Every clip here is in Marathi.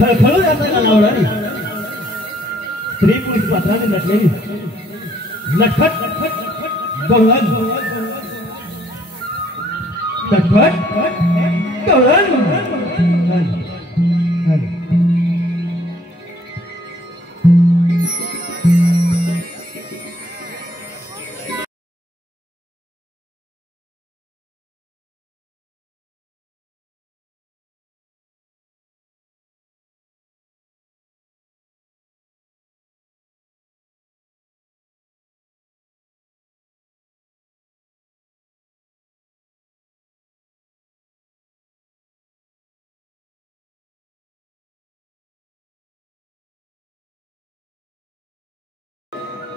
खळखळू जाता का लावणारी स्त्री पुरुष पात्राने नटलेली नटखट गवळण नटखट गवळण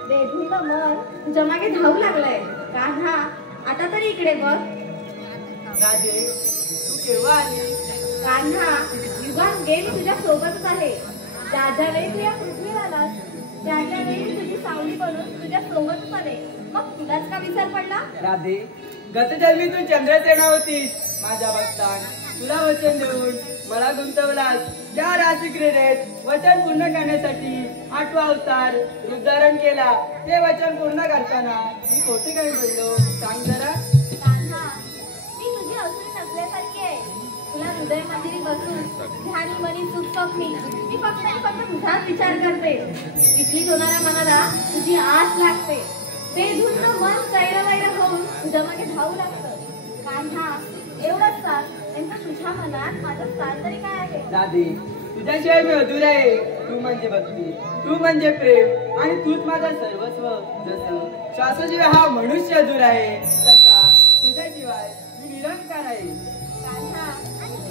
बेधूचं मन तुझ्या मागे धावू लागलंय कान्हा. आता तरी इकडे बघ. राधे तू केव्हा आली? कान्हा युगात गेली तुझ्या सोबतच आहे. ज्या ज्या वेळी तू या पृथ्वीवर आलास त्या त्या वेळी तुझी सावली बनून तुझ्या सोबतच आले. मग तुलाच का विसर पडला? राधे गतजन्मी तू चंद्रसेना होतीस माझ्या भक्तान. तुला वचन देऊन मला गुंतवलास. त्या राशी क्रीडेत वचन पूर्ण करण्यासाठी 8वा अवतार उद्धारण केला. ते वचन पूर्ण करताना मी खोटे काही बोललो सांग जरा. कान्हा मी तुझी असुरी नसल्यासारखी आहे. तुला हृदय मंदिरी बसून ध्यानी मनी सुख स्वप्नी मी फक्त तुझाच विचार करते. विचलित होणाऱ्या मनाला तुझी आस लागते. बेधून मन सैरवैर होऊन तुझ्या मागे धावू लागतं. कान्हा एवढंच सांग नेमकं तुझ्या मनात माझं स्थान तरी काय आहे? राधे तुझ्याशिवाय मी अधुरा आहे. तू म्हणजे भक्ती, तू म्हणजे प्रेम आणि तूच माझा सर्वस्व. जसं श्वासाशिवाय हा मनुष्य अधुरा आहे तसा तुझ्याशिवाय मी निरंकार आहे. कान्हा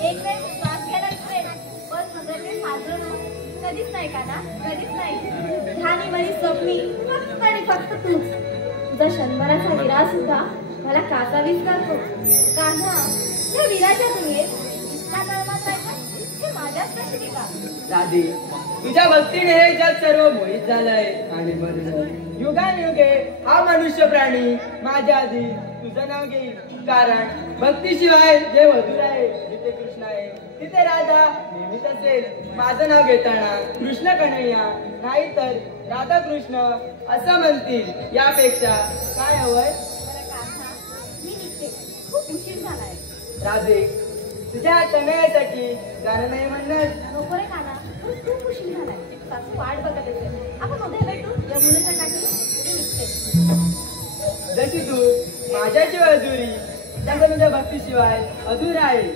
एक वेळ श्वास घ्यायला दिसेल पण नजरेने साजरू कधीच नाही कान्हा, कधीच नाही. ध्यानी मनी स्वप्नी फक्त आणि फक्त तूच. तुझा शंभराचा विरा सुद्धा मला कासावीस करतो. कान्हा त्या विराच्या दुनियेत इतका तळमळ हे माझ्याच नशिबी का? राधे तुझ्या भक्तीने हे जग सर्व मोहित झालंय आणि म्हणून युगानुयुगे हा मनुष्य प्राणी माझ्या आधी तुझं नाव घेईल. कारण भक्तीशिवाय देव अधुरा आहे. जिथे कृष्ण आहे तिथे राधा नेहमीच असेल. माझं नाव घेताना कृष्ण कन्हैया नाही तर राधा कृष्ण असं म्हणतील. यापेक्षा काय हवंय? मी निघते, खूप उशीर झालाय. राधे तुझ्या कन्हैयासाठी गाणं नाही म्हणणार. नको रे कान्हा, खूप उशीर झालाय. सासू वाट बघत असेल. आपण उद्या भेटू यमुनेच्या काठी. मी निघते. जशी तू माझ्याशिवाय अधुरी तसं तुझ्या भक्तीशिवाय अधुरा आहे.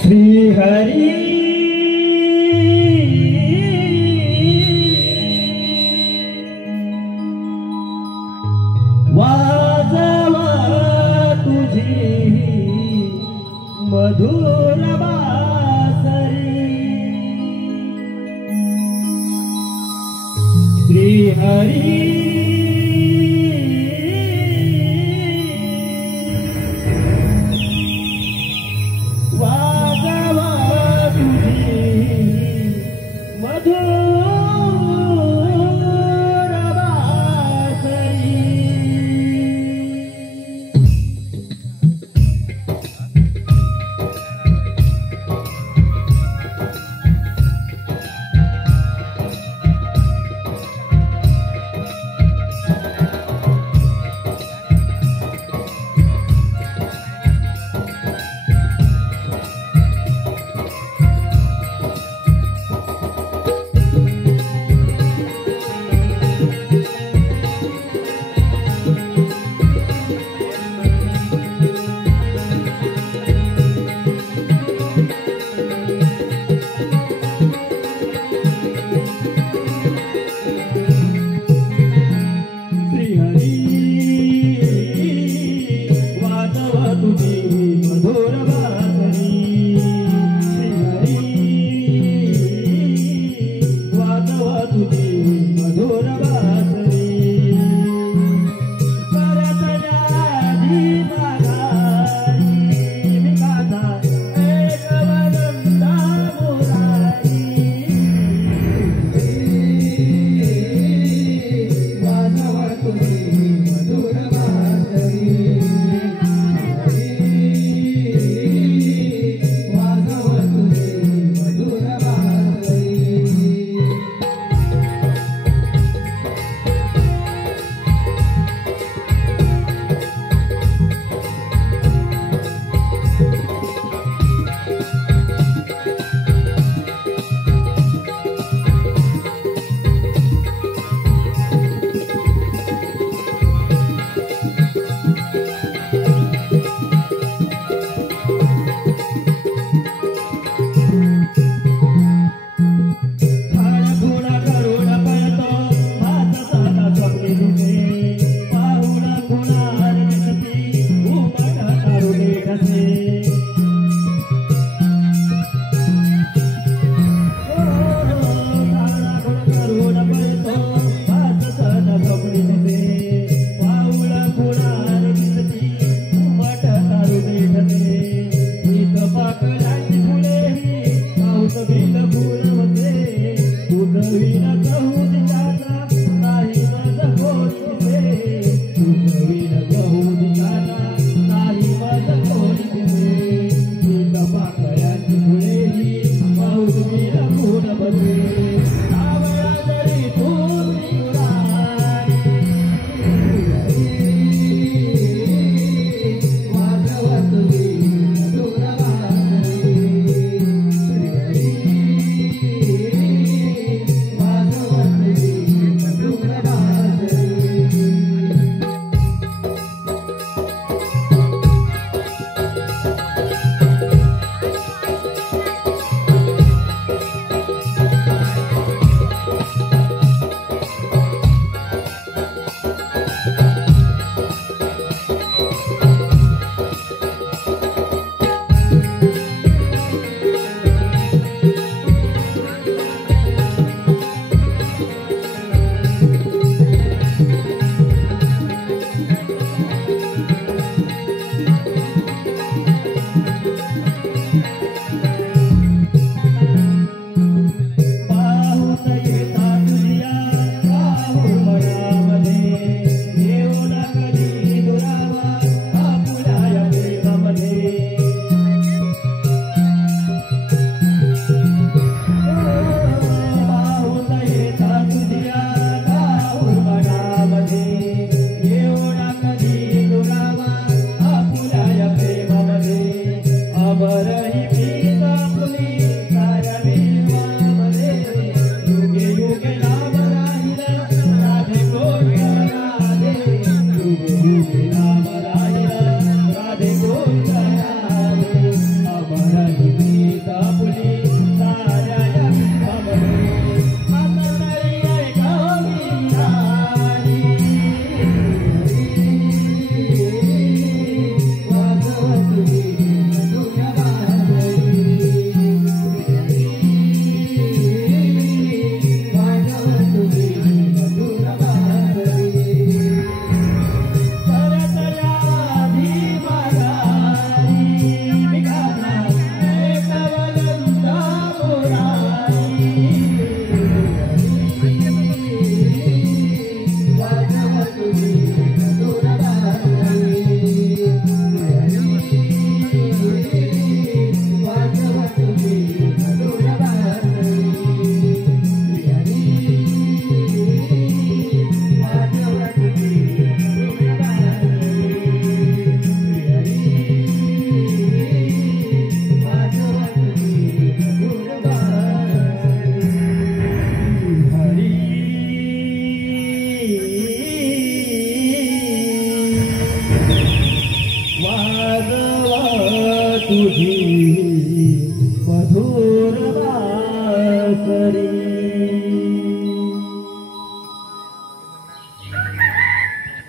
श्री हरी वाजवा तुझी मधुर बासरी. श्री हरी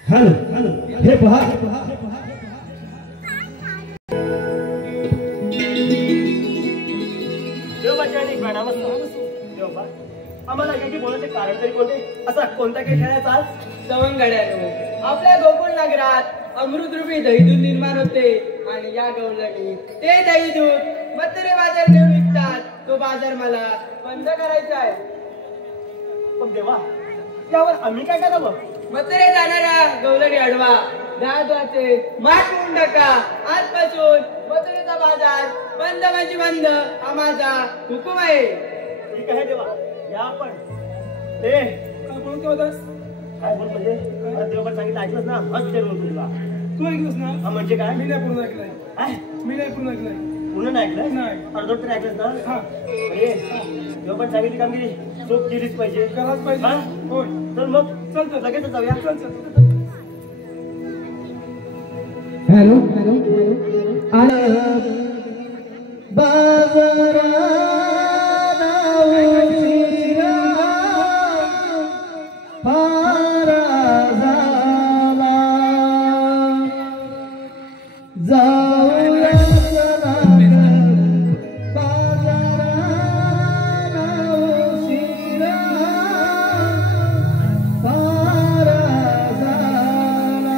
हॅलो हॅलो हे पहा आम्हाला काही बोलायचे कारण तरी कोणते असा कोणता काही खेळायचा आज सवंगड्यानो आपल्या गोकुळ नगरात अमृतरूपी दहीदूध निर्माण होते आणि या गवळणी ते दहीदूध मथुरे बाजार नेऊन विकतात तो बाजार मला बंद करायचा आहे पण देवा यावर आम्ही काय करावं मथुरे जाणारा गवळणी अडवा दादाचे माठ होऊन टाका आजपासून मथुरेचा बाजार बंद म्हणजे बंद हा माझा हुकूम आहे ठीक आहे देवा या आपण ते बोलतो होतास काय बोल म्हणजे देवा सांगितलं ऐकलंस ना मस्त विचारून तुला तू ऐकलंस ना हा म्हणजे काय मी नाही पूर्ण ऐकलंय काय मी नाही पूर्ण ऐकलंय पूर्ण नाही ऐकलं नाही. अर्धवट तरी ऐकलंस ना हा देवा पण सांगितली कामगिरी चूक केलीच पाहिजे करायच पाहिजे हा? होय चल मग चल तर लगेच जाऊया चल चल हॅलो हॅलो बाजारा फारा झाला जाऊया चला बाजाराला उशिरा पारा झाला.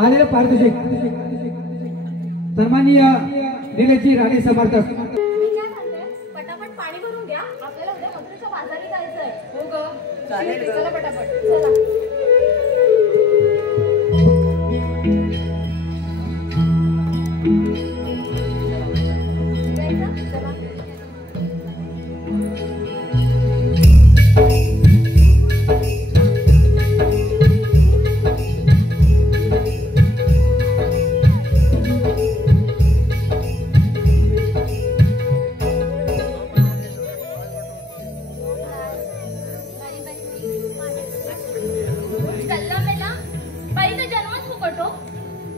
आलेलं पारितोषिक सन्माननीय निलेशजी राणे समर्थक. मी काय म्हणते, पटापट पाणी भरून घ्या, आपल्याला उद्या मथुरेच्या बाजारी जायचंय. हो ग, चालेल ग. चला पटापट चला. जायचं? चला.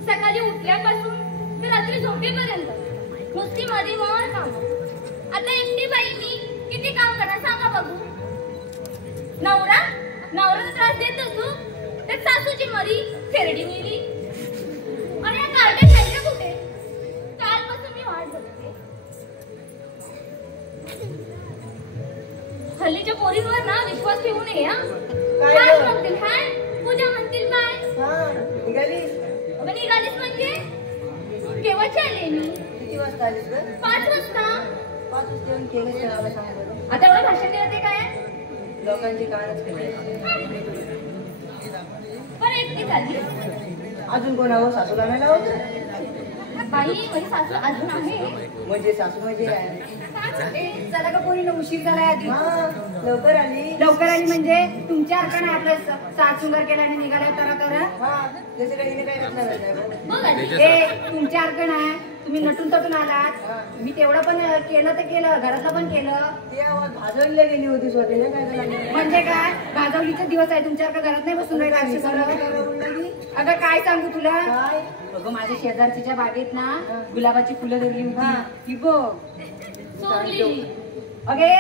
सकाळी उठल्यापासून ते रात्री झोपेपर्यंत नुसती मध्ये वर काम. आता एकटी बाई मी किती काम करणार सांगा बघू. नवरा नवरा त्रास देतो तू ते सासूची मरी खेरडी मिली आणि या कार्टे खायचे कुठे? कालपासून मी वाट बघते. हल्लीच्या पोरींवर ना विश्वास ठेवू नये. काय म्हणतील काय? पूजा म्हणतील काय? अगं निघालीस म्हणजे केव्हाची आले मी? किती वाजता आलीस ग? 5 वाजता. 5 वाजता येऊन केलं ते मला सांग बरं. आता एवढं भाषण केलं ते काय? लोकांची कानच केले. बरं एकटी झाली. अजून कोणावर सासूला नाही लावत? बाई माझी सासू अजून आहे. म्हणजे सासू म्हणजे काय म्हणते? चला का पोरीनं उशीर झालाय आधी. लवकर आली. लवकर आली म्हणजे तुमच्या अर्काने आपलं सात शृंगार केला आणि निघाल्या तरा जसं काही हिने काय करणार बघ आधी. ए तुमच्या अर्कण आहे. तुम्ही नटून तटून आलात. मी तेवढं पण केलं ते केलं, घरातलं पण केलं. ती आवाज भाजवली गेली होती स्वतःला काय करायला. म्हणजे काय भाजवलीचे दिवस आहे. तुमच्या अर्क घरात नाही बसून राहिला अशी सगळं. अगं काय सांगू तुला? काय? अगं माझ्या शेजारच्या बागेत ना गुलाबाची फुलं धरली होती. ही बघ चोरली. अगे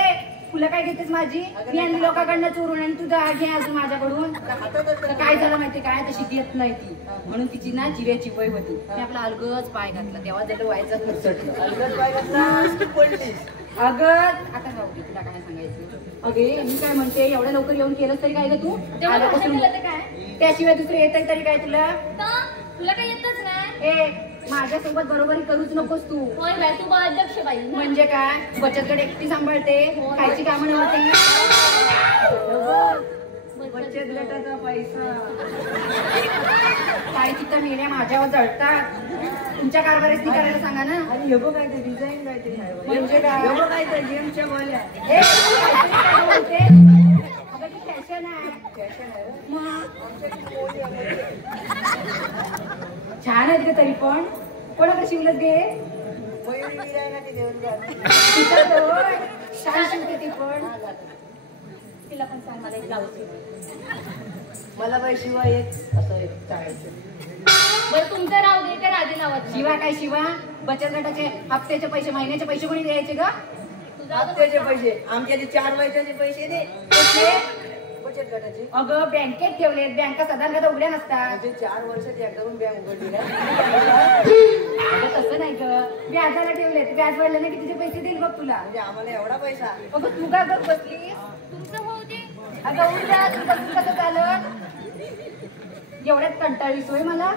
फुलं काय घेतेस माझी? मी आणि लोकांकडनं चोरून आणि तुझा घे अजून माझ्याकडून. तर काय झालं माहिती काय? तशी देत नाही ती म्हणून तिची ना जिऱ्याची वय होती. मी आपला अलगच पाय घातला तेव्हा त्याला व्हायचं खर्चटलं. अलगद पाय घातलास की पडलीस? अगं आता जाऊ दे तुला काय सांगायचं. अगे मी काय म्हणते एवढ्या लवकर येऊन केलंस तरी काय ग तू? तेव्हा भाषण आल्यापासून केलं ते काय? त्याशिवाय दुसरं येतंय तरी काय तुला? का? तुला काही येतच नाही? ए माझ्यासोबत बरोबरी करूच नकोस तू. होय बाई तू बा अध्यक्ष बाई ना. म्हणजे काय? बचतगड एकटी सांभाळते खायची कामं नव्हती. बचत गटाचा पैसा. काही तिथं मेल्या माझ्यावर जळतात. तुमच्या कारभारीच करायला सांगा ना. आणि हे बघ काय ते डिझाईन काय ते आहे बघ. म्हणजे काय? हे बघ काय ते गेमच्या बोल्या. ए, तू काहीतरी काय बोलते? अगं ती फॅशन आहे. फॅशन आहे रे. मग आमच्याकडे बोली आहे. छान आहेत ग तरी पण. कोणाकडे शिवलत गे? मयुरी वीर आहे ना ती देवदार. तिचा होय. छान शिवते ती पण. तिला पण सांग मला एक ब्लाऊज. मला बाई शिवाय एक असं एक चाळायचं. बरं तुमचं राहू दे का राधी नावाचं? शिवा काय शिवा? बचत गटाचे हप्त्याचे पैसे महिन्याचे पैसे कोणी द्यायचे ग? हप्त्याचे पैसे आमच्या ते 4 वर्षाचे पैसे दे. कसले? बचत गटाचे. अगं बँकेत ठेवलेत. बँका साधारण कदा उघड्या नसतात. म्हणजे 4 वर्षात एकदा पण बँक उघडली ना. अगं तसं नाही ग. व्याजाला ठेवलेत. व्याज वाढलं ना की तिचे पैसे देईल बघ तुला. म्हणजे आम्हाला एवढा पैसा. अगं तू का बघ बसलीस? तुमचं होऊ दे. अगं उद्या तुझं कसं झालं? एवढ्यात कंटाळीस होय मला?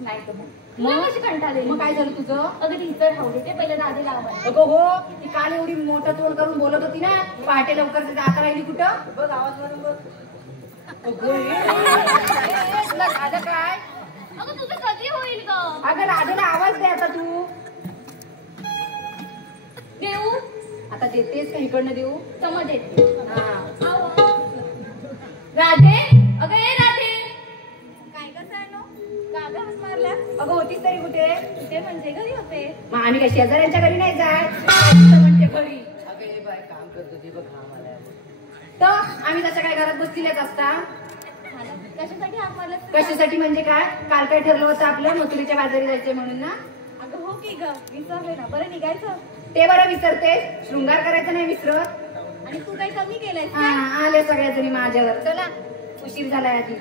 नाही तर तुला कशी कंटाळली? मग काय झालं तुझं? अगं ती इतर राहू दे ते पहिलं राधी लावा. अगं हो ती काल एवढी मोठं तोंड करून बोलत होती ना. पहाटे लवकर जाता राहिली कुठं? बघ आवाज मारून बघ. तुला राधा काय? अगं तुझं कधी होईल ग? अगं राधेला आवाज दे आता तू. देऊ आता देतेस का इकडनं देऊ? समज येते. हा राधे अगं ए राधे काय कसं आहे नो? का ग हात मारला? अगं होतीस तरी कुठे? कुठे म्हणजे घरी होते. मग आम्ही काय शेजाऱ्यांच्या घरी नाही जात म्हणते घरी. अगं हे बाय काम करतो ते बघ हा मला. तर आम्ही तसं काय घरात बसलेल्याच असता. कशासाठी हात मारला? कशासाठी म्हणजे काय? काल काय ठरलं होतं आपलं मथुरीच्या बाजारी जायचंय म्हणून ना. अगं हो की ग विसरले ना. बरं निघायचं. ते बरं विसरते. शृंगार करायचं नाही विसरत. आणि तू काही कमी केलंयस हा का? आले सगळ्या जणी माझ्यावर. चला उशीर झालाय आधी.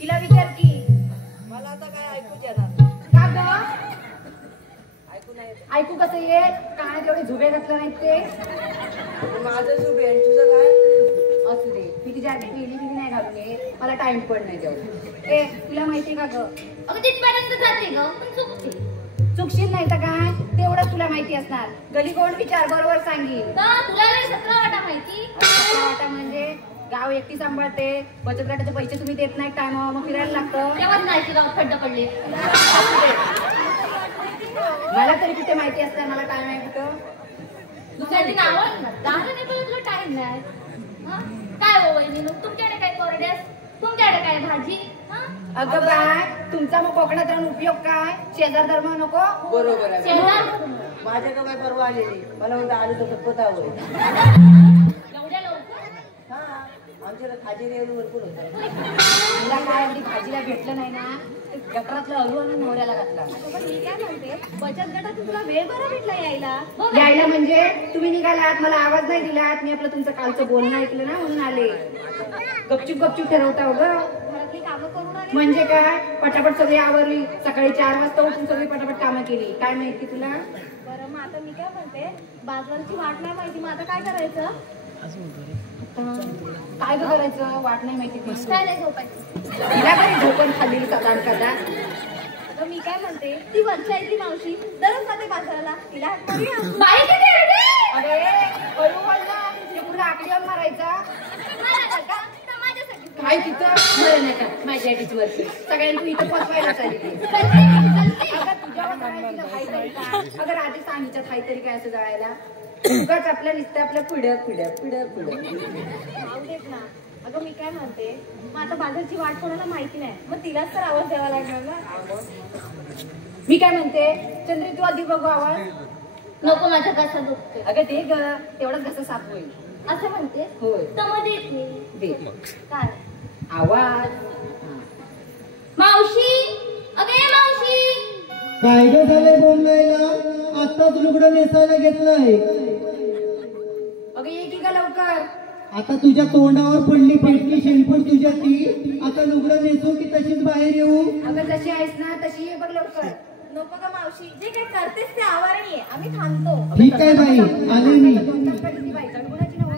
तिला विचार की. मला आता काय ऐकूच येणार. का ग? ऐकू नाही येत. ऐकू कसं येत? कानात एवढे झुबे घातलं नाही ते. माझं सुबे आणि तुझं काय? असू दे. मी तिच्या आधी गेली बिली नाही घालून ये. मला टाइम पण नाही तेवढं. ए तुला माहिती का ग? अगं तिथपर्यंत जाते ग पण चुकते. चुकशील नाही तर काय? तेवढंच तुला माहिती असणार. गली कोण विचार बरोबर सांगील. का तुला नाही 17 वाटा माहिती? आता वाटा म्हणजे गाव एकटी सांभाळते. बचत गटाचे पैसे तुम्ही देत नाही टायमावर मग फिरायला लागतं. तेव्हाच नाही की गावात खड्डे पडले. मला तरी कुठे माहिती असतं मला काय नाही कुठं. दुसऱ्याची नावं ना दाखल नाही पण तुला टाइम नाही. हा? काय हो वहिनी तुमच्याकडे काय कोरड्यास? तुमच्याकडे काय भाजी? अगं बाय तुमचा मग कोकणात राहून उपयोग काय? शेजार धर्म नको? बरोबर आहे. शेजार माझ्या का काय परवा आलेली मला म्हणतं आली तर पत्ता हवंय. एवढ्या लवकर हा आमच्याकडे खाजेरी एवढी भरपूर होतं. तुला काय अगदी भाजीला भेटलं नाही ना गटरातलं अलू आणि नवऱ्याला घातला. पण मी काय म्हणते, बचत गटातून तुला वेळ बरा भेटला यायला. यायला म्हणजे तुम्ही निघालात मला आवाज नाही दिलात. मी आपलं तुमचं कालचं बोलणं ऐकलं ना म्हणून आले. गपचूप ठरवता हो ग. घरातली कामं करून आली. म्हणजे काय पटापट सगळी आवरली. सकाळी 4 वाजता उठून सगळी पटापट कामं केली. काय माहिती तुला? बरं मग आता मी काय म्हणते, बाजारची वाट नाही माहिती, मग आता काय करायचं? काय ग करायचं? वाट नाही माहिती ती. काय नाही झोपायचं. तिला काही झोपून खाल्लेली सकाळ कदा. अगं मी काय म्हणते, ती वरच्या आहे ती मावशी दररोज जाते बाजाराला. तिला हात मारूया. बाई किती रडते. अरे करू बोलला तुझ्या पूर्ण आकड्यावर मारायचा. मला का? तर माझ्यासाठी. काय तिथं मरण नका माझ्या आधीच वरती सगळ्यांनी तू इथं फसवायला चालली. अगं तुझ्यावर सांगायचं हाय तरी काय? अगं रात्री सांगितलं हाय तरी काय असं जळायला? उगाच आपल्या नुसतं आपल्या पुढं जाऊ देत ना. अगं मी काय म्हणते, मग आता बाजारची वाट कोणाला माहिती नाही, मग तिलाच तर आवाज द्यावा लागणार ना. मी काय म्हणते चंद्री तू आधी बघू आवाज. नको माझ्या कसा दुखते. अगं दे ग तेवढंच कसं साफ होईल. असं म्हणते होय तर मग देत मी. दे काय आवाज. मावशी, अगं ये मावशी. काय ग झालंय बोंबायला? आताच लुगडं नेसायला घेतलंय. अगं ये की ग लवकर. आता तुझ्या तोंडावर पडली पेटली शेणपूर तुझ्या ती. आता लुगडं नेसू की तशीच बाहेर येऊ? अगं जशी आहेस ना तशी ये बघ लवकर. नको का मावशी, जे काही करतेस ते आवारणी आहे, आम्ही थांबतो. ठीक आहे बाई, आले मी. ती बाई चढगुणाची नव्ह.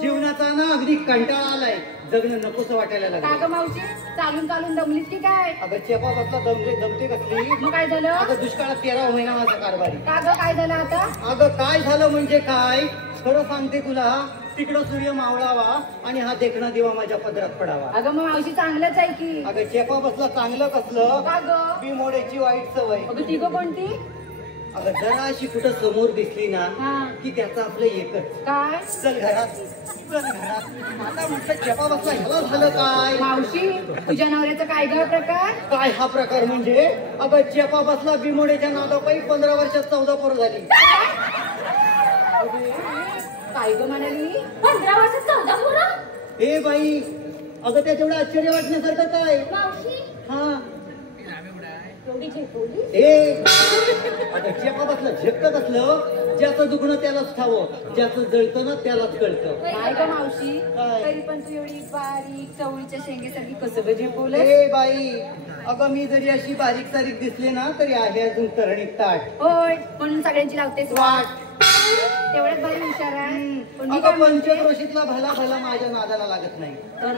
जीवनाचा ना अगदी कंटाळा आलाय, जगणं नकोस वाटायला का लागलं. ग मावशी चालून चालून दमलीत की काय? अगं चेपा बसला दमते कसली. मग काय झालं? अगं दुष्काळात 13 महिना माझा कारभारी. का ग काय झालं आता? अगं काय झालं म्हणजे काय, खरं सांगते तुला. तिकडं सूर्य मावळावा आणि हा देखणा दिवा माझ्या पदरात पडावा. अगं मग मावशी चांगलंच आहे की. अगं चेपा बसला चांगलं कसलं, का ग? बिमोड्याची वाईट सवय. अगं ती ग कोणती? अगं जरा अशी कुठं समोर दिसली ना हा. की त्याचं आपलं एकच, काय? चल घरात चल घरात. आता म्हटलं चेपा बसला ह्याला झालं काय. मावशी तुझ्या नवऱ्याचं काय ग प्रकार? काय हा प्रकार म्हणजे, अगं चेपा बसला बिमोड्याच्या नादापायी 15 वर्षात 14 पोरं झाली. काय ग म्हणाली? 15 वर्षात 14 पोरं? ए बाई, अगं त्या तेवढं आश्चर्य वाटण्यासारखं काय. मावशी हा एवढी झेपवली? ए अगं चेपा बसला झेपत असलं, ज्याचं दुखणं त्यालाच ठावं, ज्याचं जळतं ना त्यालाच कळतं. काय ग मावशी काय? तरी पण तू एवढी बारीक चवळीच्या शेंगेसारखी कसं ग झेपवलं? ए बाई, अगं मी जरी अशी बारीक सारीक दिसले ना तरी आहे अजून तरणीत ताट. होय म्हणून सगळ्यांची लावतेस वाट. तेवढ्याच बरं हुशार आहे. पण मी अगं काय म्हणते, पंचक्रोशीतला भला भला माझ्या नादाला लागत नाही.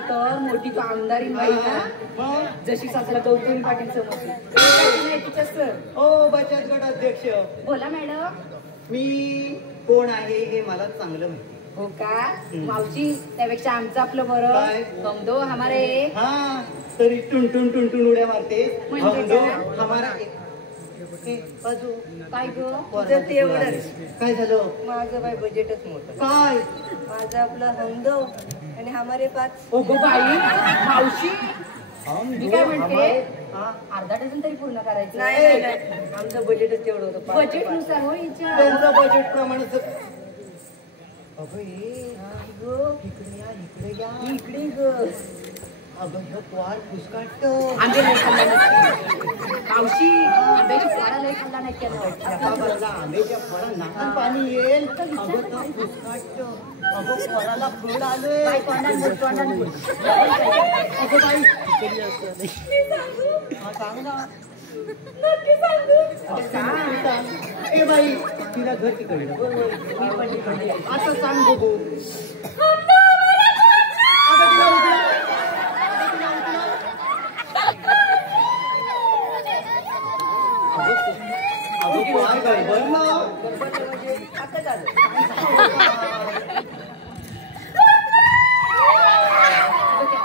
तर मोठी तू आमदारी नाही ना, मग? जशी सासरा गौतमी पाटील समजली सर. ओ बचत गट अध्यक्ष, बोला मॅडम. मी कोण आहे हे मला चांगलं माहिती. हो का मावशी, त्यापेक्षा आमचं आपलं बरं. काय? हम दो हमारे. हा तरी टुनटुन टुनटुन उड्या मारते. म्हणजे हम दो काय? हमारा एक. ए, बाजू. काय ग? तुझं तेवढंच. काय झालं. माझं बाय बजेटच मोठं. काय. माझं आपलं हमदो आणि हमारे 5. ओ गो बाई मावशी, हम मी दो काय म्हणते? हमारे. हा. अर्धा डझन तरी पूर्ण करायचं. नाही आमचं बजेटच तेवढं होतं. 5. बजेट नुसार हो हिच्या. त्यांचं बजेट प्रमाणेच. अगं ए, काय ग, इकडे या इकडे या. इकडे ग. अगं हे पोर फुसकाट. आंबे लय खाल्ला नाही. मावशी आंब्याची फळं लय खाल्ला नाही केलं. चेपा बसला आंब्याच्या फळा नाकात पाणी येईल. अगं तर फुसकाट. अगं पोराला फळ आलंय. काय तोंडाने बोल, तोंडाने बोल. अगं बाई, हा सांग ना. अगं सांग. ए बाई, तिला घर तिकडलं. आता सांग बघू. अगं तिला उचला. अगं पोर गडबड ना. आता झालं.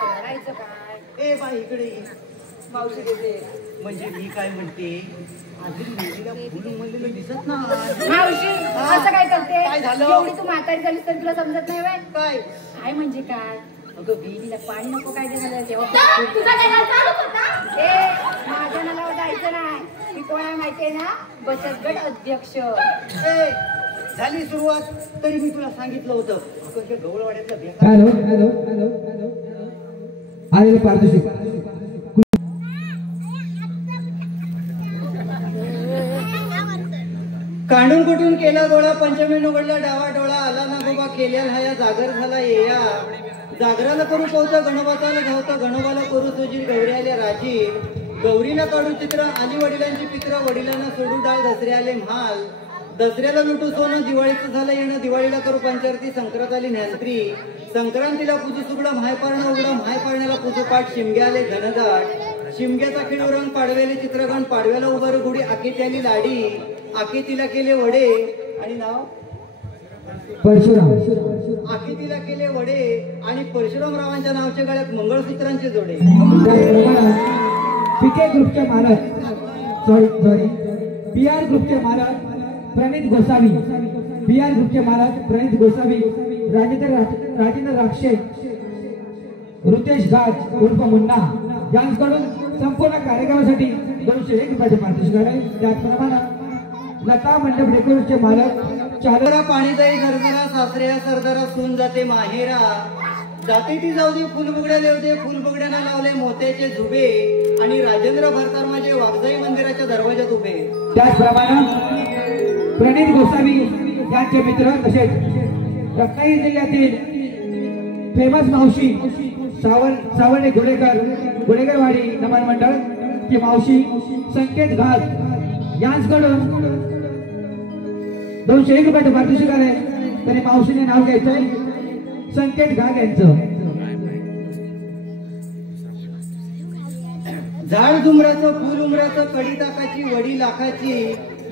करायचं काय? ए बाई इकडे ये. मावशी देते. म्हणजे मी काय म्हणते, अजून मुलीला फुल म्हणलेलं दिसत नाही. मावशी असं काय करते? काय झालं? एवढी तू म्हातारी झालीस तरी तुला समजत नाही व्हय? काय. काय म्हणजे काय? अगं विहिरीला पाणी नको काय झालं तेव्हा तर तुझा नळा चालूच होता? ए माझ्या नावावर जायचं नाही. मी कोण आहे माहितीये ना, बचत गट अध्यक्ष. ए, झाली सुरुवात तरी मी तुला सांगितलं होतं. अगं हे गवळवाड्यातलं बेकार. हॅलो हॅलो हॅलो हॅलो आलेले पारितोषिक. कांडून कुठून केला गोळा, पंचमी उघडला डावा डोळा, आला ना बाबा केल्या हाया, जागर झाला येया. जागराला करू पवतं, गणोबाला धावतं, गणोबाला करू सुजीर, गौरी आल्या राजी. गौरीला काढू चित्र, आली वडिलांची पित्र, वडिलांना सोडू डाळ, दसरे आले म्हाल. दसऱ्याला लुटू सोनं, दिवाळीचं झालं येणं, दिवाळीला करू पंचारती, संक्रांत आली न्यालत्री. संक्रांतीला पूजू सुगडं, म्हाय पाळणं उघडं, म्हाय पाळण्याला पूजू पाठ, शिमगे आले घनदाट. शिमग्याचा खेळ रंग, पाडव्याले चित्रगण, पाडव्याला उभार गुढी, आकेती आली लाडी, आकेतीला केले वडे आणि नाव परशुराम. आकेतीला केले वडे आणि परशुरामरावांच्या नावाच्या गळ्यात मंगळसूत्रांचे जोडे. त्याचप्रमाणे पीके ग्रुपचे मालक सॉरी PR ग्रुपचे मालक प्रणित गोसावी, PR ग्रुपचे मालक प्रणित गोसावी, राजेंद्र राक्षे, रुतेश गाज उर्फ मुन्ना यांच्याकडून संपूर्ण कार्यक्रमासाठी 201 रुपयाचे पारितोषिक आहे. त्याचप्रमाणे लता मंडप डेकोरेशनचे मालक चादरा पाणी जाई गरजरा, सासऱ्या सरदारा सून जाते माहेरा. जाते ती जाऊ दे, फुलबुगड्या देवते, फुलबुगड्यांना लावले मोत्याचे झुबे आणि राजेंद्र भरतार माझे वाघजाई मंदिराच्या दरवाजात उभे. त्याचप्रमाणे प्रणित गोसावी यांचे मित्र तसेच रत्नागिरी जिल्ह्यातील फेमस मावशी सावर्णे गुडेकरवाडी नमन मंडळ की मावशी संकेत घाट यांच्याकडून 201 रुपयाचे पारितोषिक आहे. तरी मावशीने नाव घ्यायचंय संकेत घाग यांचं. झाड झुमराचं फुल उमराचं कडी ताकाची वडी लाखाची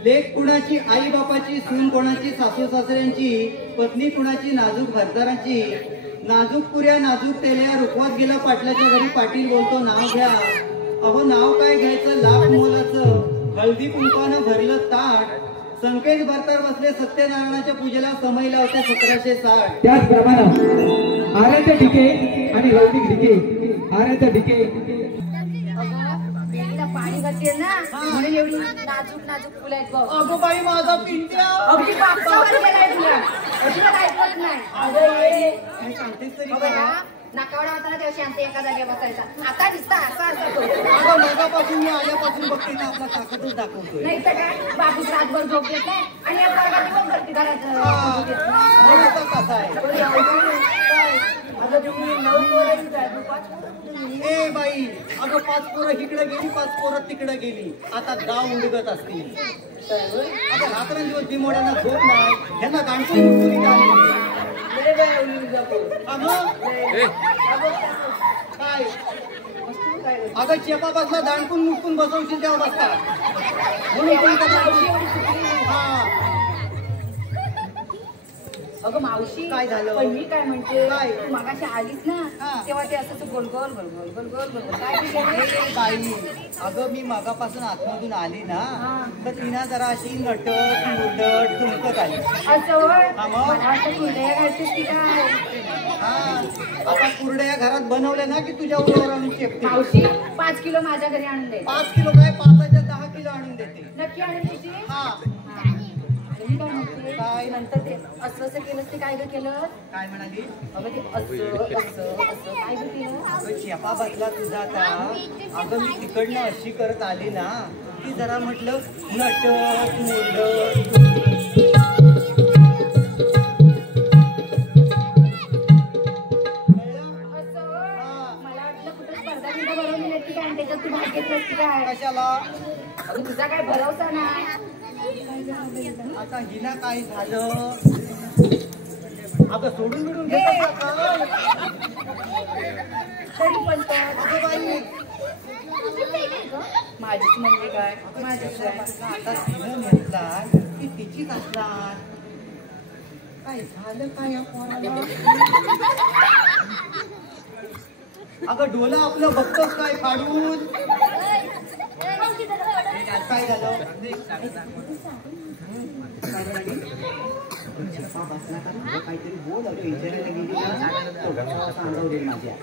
लेक कुणाची आई बापाची सून कोणाची सासू सासऱ्यांची पत्नी कुणाची नाजूक भरदाराची नाजूक पुऱ्या नाजूक तेल्या रुखवात गेला पाटलाच्या घरी पाटील बोलतो नाव घ्या. अहो नाव काय घ्यायचं लाख मोलाचं हळदी कुंकानं भरलं ताट संकेत भरतार बसले सत्यनारायणाच्या पूजेला समय लावत्या 1760. त्याचप्रमाणे आर्यांच्या ढिके आणि लौकिक ढिके आर्यांच्या ढिके पाणी घालते ना म्हणून एवढी नाजूक नाजूक फुलं आहेत बघ. अगं बाई माझा पिंट्या अगदी पावसावर गेलाय तुला अजिबात ऐकत नाही. मी सांगतेस तरी अगं काय? या नाकावडा होता ना तेव्हा शांत एका जागेवर बसायचा. आता दिसता असा करतो. अगं मगापासून मी आल्यापासून बघते ना आपला ताकदच दाखवतोय. नाही तर काय बाबू रातभर झोप घेत नाही आणि या पोरगा दिवसभर ती घरात झोप घेत नाही. मग आता कसा आहे? ए बाई अगं 5 पोरं इकडे गेली 5 पोरं तिकडे गेली आता गाव उडगत असतील. आता रात्रंदिवस बिमोड्यांना झोप नाही ह्यांना गाणसून मुठून काय अगं चेपा बसला दांडकून मुटकून बसवशील तेव्हा बसतात म्हणून कोणी हा अगं मावशी काय झालं? पण मी काय म्हणते काय? तू मगाशी आलीस ना हा. तेव्हा ते असं गोल गोल गोल गोल गोल गोल गोल काय ते केलं? ए बाई अगं मी मागापासून आतमधून आली ना तर तिनं जरा अशी नटत मुरडत तुमकत आली. असं होय? हा मग? मला वाटतं कुरडया घालतेस की काय? हा आता कुरड्या घरात बनवल्या ना की तुझ्या उरावर आणून चेपते. मावशी 5 किलो माझ्या घरी आणून दे. 5 किलो काय 5च्या 10 किलो आणून देते. नक्की आणून देते? हा आणि मी काय म्हणते काय? नंतर ते असं असं केलं ते काय ग केलं? काय म्हणाली? अगं ते असं असं असं काय ग केलं? अगं चेपा बसला तुझा आता. अगं मी तिकडनं अशी करत आली ना की जरा म्हटलं नटत मुरडत असं होय? मला वाटलं कुठं स्पर्धा बिर्धा भरवली नाही की काय आणि त्याच्यात तू भाग घेतलास की काय? कशाला? अगं तुझा काय भरवसा ना. आता हिला काय झालं? अगं सोडून बिडून घेतात का? तरी पण तर अगं बाई माझीच म्हणजे काय माझीच काय आता तिनं म्हटला की तिचीच असणार. काय झालं काय या पोराला? अगं डोला आपलं बघतोस काय फाडून? काय झालं? काहीतरी बोल अगं विचारायला गेली ना सांगव दे माझ्या.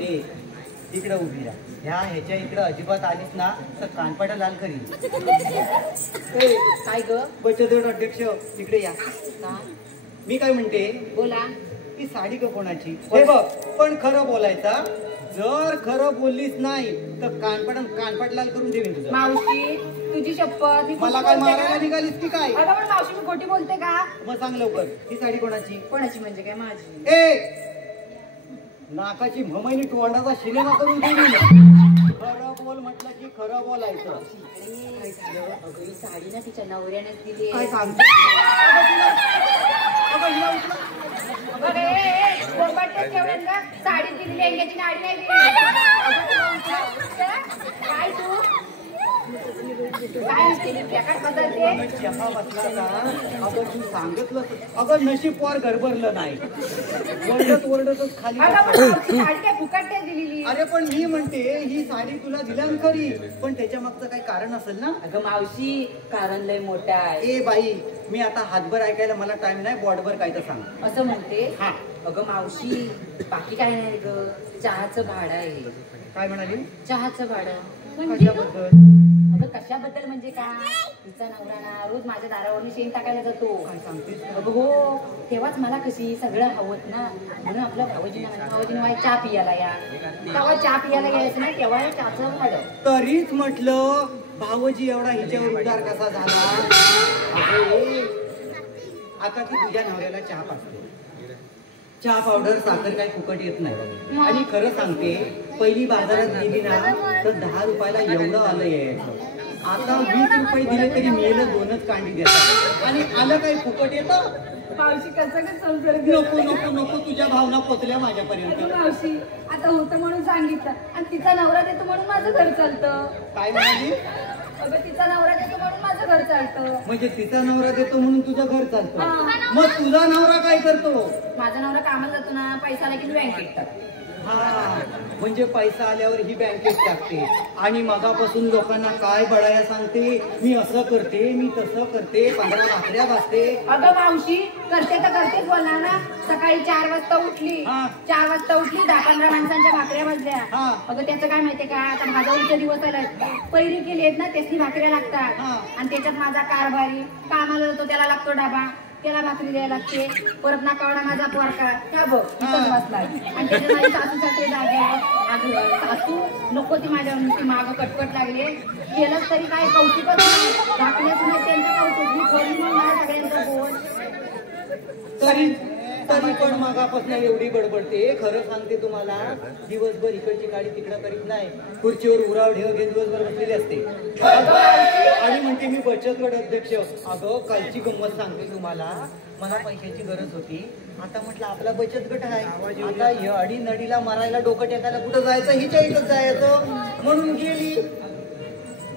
ए इकडं उभी राहा. ह्याच्या इकडं अजिबात आलीस ना तर कानपाटा लाल करील. काय ग बचत गट अध्यक्ष इकडे या. मी काय म्हणते बोला ती साडी का कोणाची? हे बघ पण खरं बोलायचा. जर खरं बोललीच नाही तर कानपाट लाल करून देईन तुझं. मावशी तुझी शपथ मी मला काय मारायला निघालीस की काय? अगं पण मावशी मी खोटी बोलते का? मग सांग लवकर ही साडी कोणाची? कोणाची म्हणजे काय माझी? ए नाकाची भमैनी टोंडाचा सिनेमा करून देईन. खरं बोल म्हटलं की खरं बोलायचं. अगं ही साडी ना तिच्या नवऱ्यानेच दिली. काय सांगते? अगं हिला उचला. साडी दिली लेंग्याची नाडी नाही दिली. काय तू काय पॅकेट बदलते? चहा बसला का? अगं तू सांगितलं अगं नशीब पोर गडबडलं नाही. ओरडतच खाली साडी काय फुकट नाही दिलेली. अरे पण मी म्हणते ही साडी तुला दिल्या ना खरी पण त्याच्या मागचं काही कारण असेल ना? अगं मावशी कारण लय मोठा आहे. ए बाई मी आता हातभर ऐकायला मला टाइम नाही. बॉडभर काय तर सांग. असं म्हणते. हा अगं मावशी बाकी काय नाही ग चहाचं भाडं आहे. काय म्हणाली? चहाचं भाडं. कशाबद्दल? अगं कशाबद्दल म्हणजे काय तिचा नवरा ना रोज माझ्या दारावरून शेण टाकायला जातो. काय सांगतेस? अगं हो तेव्हाच मला कशी सगळं हवत ना म्हणून आपलं भाऊजीने चहा पियाला या तेव्हा चहा पियाला यायचं ना तेव्हा चहाचं भाडं. तरीच म्हटलं भावजी एवढा हिच्यावर उदार कसा झाला? आता ती तुझ्या नवऱ्याला चहा पाजते. चहा पावडर साखर काही फुकट येत नाही. आणि खरं सांगते पहिली बाजारात गेली ना तर 10 रुपयाला एवढं आलं यायचं आता 20 रुपये दिले तरी मेलं 2च कांडी देतात आणि आलं काही फुकट येतं. मावशी कसं काय संसार नको नको नको तुझ्या भावना पोचल्या माझ्यापर्यंत. मावशी आता होतं म्हणून सांगितलं आणि तिचा नवरा देतो म्हणून माझं घर चालतं. काय म्हणाली? अगं तिचा नवरा देतो म्हणून माझं घर चालतं. म्हणजे तिचा नवरा देतो म्हणून तुझं घर चालतं. हा. मग तुझा नवरा काय करतो? माझा नवरा कामाला जातो ना, पैसा आला की मी बँकेत टाकते. हा म्हणजे पैसा आल्यावर ही बँकेत टाकते आणि मगापासून लोकांना काय बडाया सांगते, मी असं करते मी तसं करते, 15 भाकऱ्या भाजते. अगं मावशी करते तर करतेच बोलणार ना. सकाळी 4 वाजता उठली, हा. 4 वाजता उठली, 10-15 माणसांच्या भाकऱ्या भाजल्या. हा. अगं त्याचं काय माहितीये का, आता भाजवलीचे दिवस आलेत, पैरी केली आहेत ना, त्याची भाकऱ्या लागतात. हा. आणि त्याच्यात माझा कारभारी कामाला जातो, त्याला लागतो डबा, त्याला भाकरी द्यायला लागते. परत नाकावडा माझा पोरका का बघ इथंच बसलाय आणि त्याच्या माझी सासू सासरे जागे. सासू नको ती माझ्या ती मागं कटकट लागले. केलंच तरी काय कौतुकच नाही, दाखल्याच नाही त्यांचं कौतुक. मी खरी म्हणून मला सगळ्यांचं बोल. तरी पण मागापासून एवढी बडबडते. खरं सांगते तुम्हाला, दिवसभर इकडची काळी तिकडं करीत नाही, खुर्चीवर उराव ढेव घेत दिवसभर बसलेली असते आणि म्हणते मी बचत गट अध्यक्ष. अगं कालची गंमत सांगते तुम्हाला, मला पैशाची गरज होती. आता म्हटलं आपला बचत गट आहे, आता अडी नडीला मारायला डोकं टेकायला कुठं जायचं, हिच्या इथं जायचं म्हणून गेली.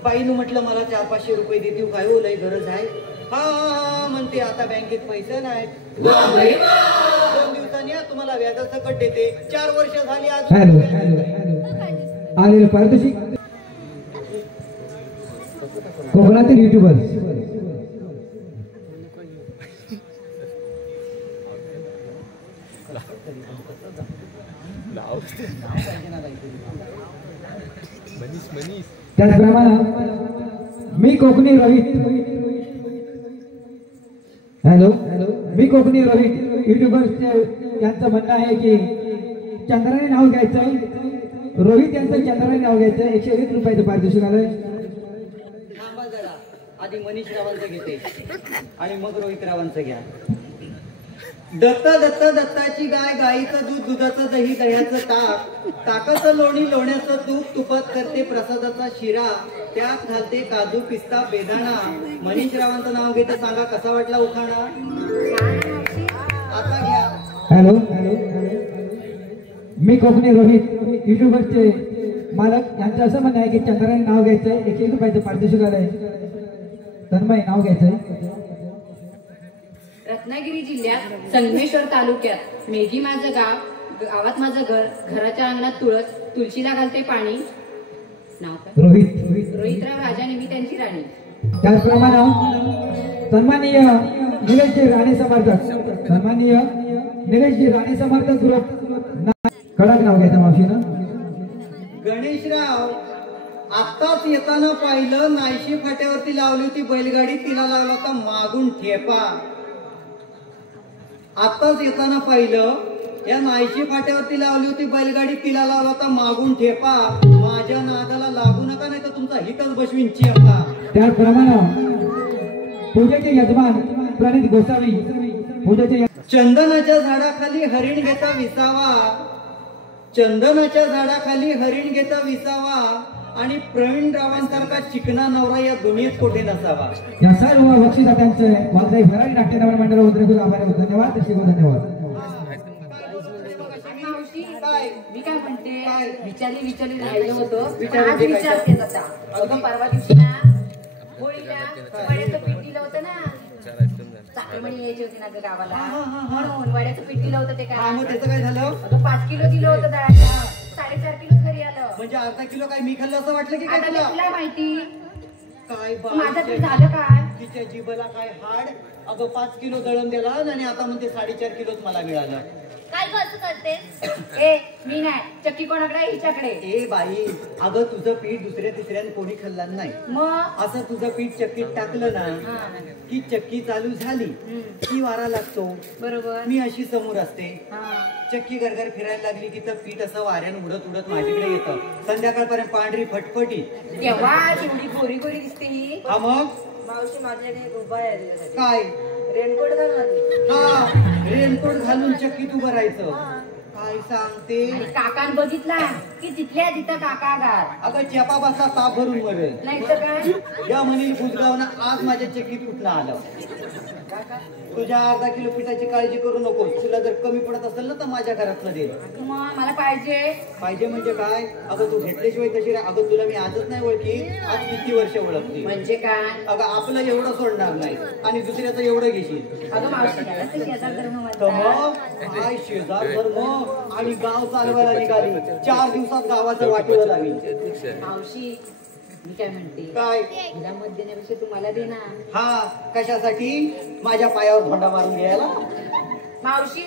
बाईनं म्हटलं मला 400-500 रुपये देते, काय हो लय गरज आहे. हा म्हणते आता बँकेत पैसे नाहीत, 2 दिवसांनी तुम्हाला व्याजाचं कट देते. 4 वर्ष झाली आज. हॅलो आलेले पारितोषिक कोकणातील युट्यूबर त्याचप्रमाणे मी कोकणी रोहित. हॅलो मी कोकणी रोहित युट्यूबर्स यांचं म्हणणं आहे की चंद्राने नाव घ्यायचं, रोहित यांचं चंद्राने नाव घ्यायचं. 120 रुपयाचं पारितोषिक आलंय. थांबा जरा, आधी मनीष रावांचं घेते आणि मग रोहित रावांचं घ्या. दत्ता दत्ता दत्ताची गाय, गाईचं दूध, दुधाचं दही, दह्याचं ताक, ताकाचं लोणी, लोण्याचं तूप, तुपात करते प्रसादाचा शिरा, त्यात घालते काजू, पिस्ता, बेदाणा. मनीष रावांचं नाव घेते, सांगा कसा वाटला उखाणा? आता घ्या. हॅलो मी कोकणी रोहित युट्यूबरचे मालक यांचं असं म्हणणं आहे की चंद्राने नाव घ्यायचंय. 1 रुपयाचं पारितोषिक आलंय. तन्मय नाव घ्यायचंय. रत्नागिरी जिल्ह्यात संगमेश्वर तालुक्यात मेघी माझं गाव, गावात माझं घर, घराच्या अंगणात तुळस, तुळशीला घालते पाणी. नाव काय? रोहितराव राजाने मी त्यांची राणी. त्याचप्रमाणे सन्माननीय निलेशजी राणे समर्थक, सन्माननीय निलेशजी राणे समर्थक ग्रुप कडक नाव घ्यायचं मावशीनं. गणेशराव आत्ताच येताना पाहिलं, नायशी फाट्यावरती लावली होती बैलगाडी, तिला लावला होता मागून ठेपा. आत्ताच येताना पाहिलं, या नायशी फाट्यावरती लावली होती बैलगाडी, तिला लावला होता मागून ठेपा. माझ्या नादाला लागू नका, नाही तर तुमचा हितच बसवीन चिरता. त्याचप्रमाणे पूजेचे यजमान प्रणित गोसावी, पूजेचे चंदनाच्या झाडाखाली हरिण घेता विसावा, चंदनाच्या झाडाखाली हरिण घेता विसावा आणि प्रवीण रावांसारखा चिकना नवरा या दुनियेत कोठे नसावा. या सर्व बक्षिसात्यांचे वाजदाई भरारी नाट्य नाट्य मंडळ उद्रेक आभार. धन्यवाद. धन्यवाद. मी काय म्हणते, विचारली राहिलं होतं, विचारू आज दे काय. विचारते आता. अगं परवा दिवशी ना होळीला वड्याचं पीठ दिलं होतं ना, चाकरमणी यायची होती ना ग गावाला, म्हणून वड्याचं पीठ दिलं होतं. ते हा, मग काय त्याचं काय झालं? अगं 5 किलो दिलं होतं दळायला, 4.5 किलो घरी आलं. म्हणजे अर्धा किलो काय मी खाल्लं असं वाटलं की काय आता तुला? तुला माहिती काय माझं ते बाई, झालं काय? तिच्या जिभेला काय हाड. अगं 5 किलो दळण दिला आणि आता म्हणते 4.5 किलोच मला मिळालं. काय गं असं करतेस? ए मी नाही, चक्की कोणाकडे आहे? हिच्याकडे. ए बाई, अगं तुझं पीठ दुसऱ्या तिसऱ्याने कोणी खाल्लं नाही. मग असं तुझं पीठ चक्कीत टाकलं ना की चक्की चालू झाली की वारा लागतो. बरोबर. मी अशी समोर असते, हा. चक्की गरगर फिरायला लागली की तर पीठ असं वाऱ्यानं उडत उडत माझ्याकडे येतं. संध्याकाळपर्यंत पांढरी फटफटी. तेव्हा एवढी गोरी गोरी दिसते ही. हा मग मावशी माझ्याकडे एक उपाय आहे तुझ्यासाठी. काय? रेनकोट घाल माझी. हा, रेनकोट घालून चक्कीत उभं राहायचं. काय सांगते? आणि काकान बघितला की तिथल्या तिथं काका गार. अगं चेपा बसला ताप भरून मरेल. नाही तर काय या म्हणील बुजगावना आज माझ्या चक्कीत उठणं आलं. तुझ्या अर्धा किलो पिठाची काळजी करू नकोस. तुला जर कमी पडत असेल ना तर माझ्या घरातलं दे. मग मला पाहिजे. पाहिजे म्हणजे काय? अगं तू घेतल्याशिवाय तशी अगं तुला मी आजच नाही ओळखी, आज किती वर्ष ओळखली. म्हणजे काय? अगं आपलं एवढं सोडणार नाही आणि दुसऱ्याचं एवढं घेशील. अगं मावशी त्याला तर शेजार धर्म तर म्हणतात. मग काय शेजार धर्म आणि गाव चालवायला निघाली. 4 दिवसात गावाचं वाटवं लागेल. मावशी मी काय म्हणते, काय? तिला मत देण्यापेक्षा तुम्हाला दे ना. हा कशासाठी? माझ्या पायावर भोंडा मारून घ्यायला. मावशी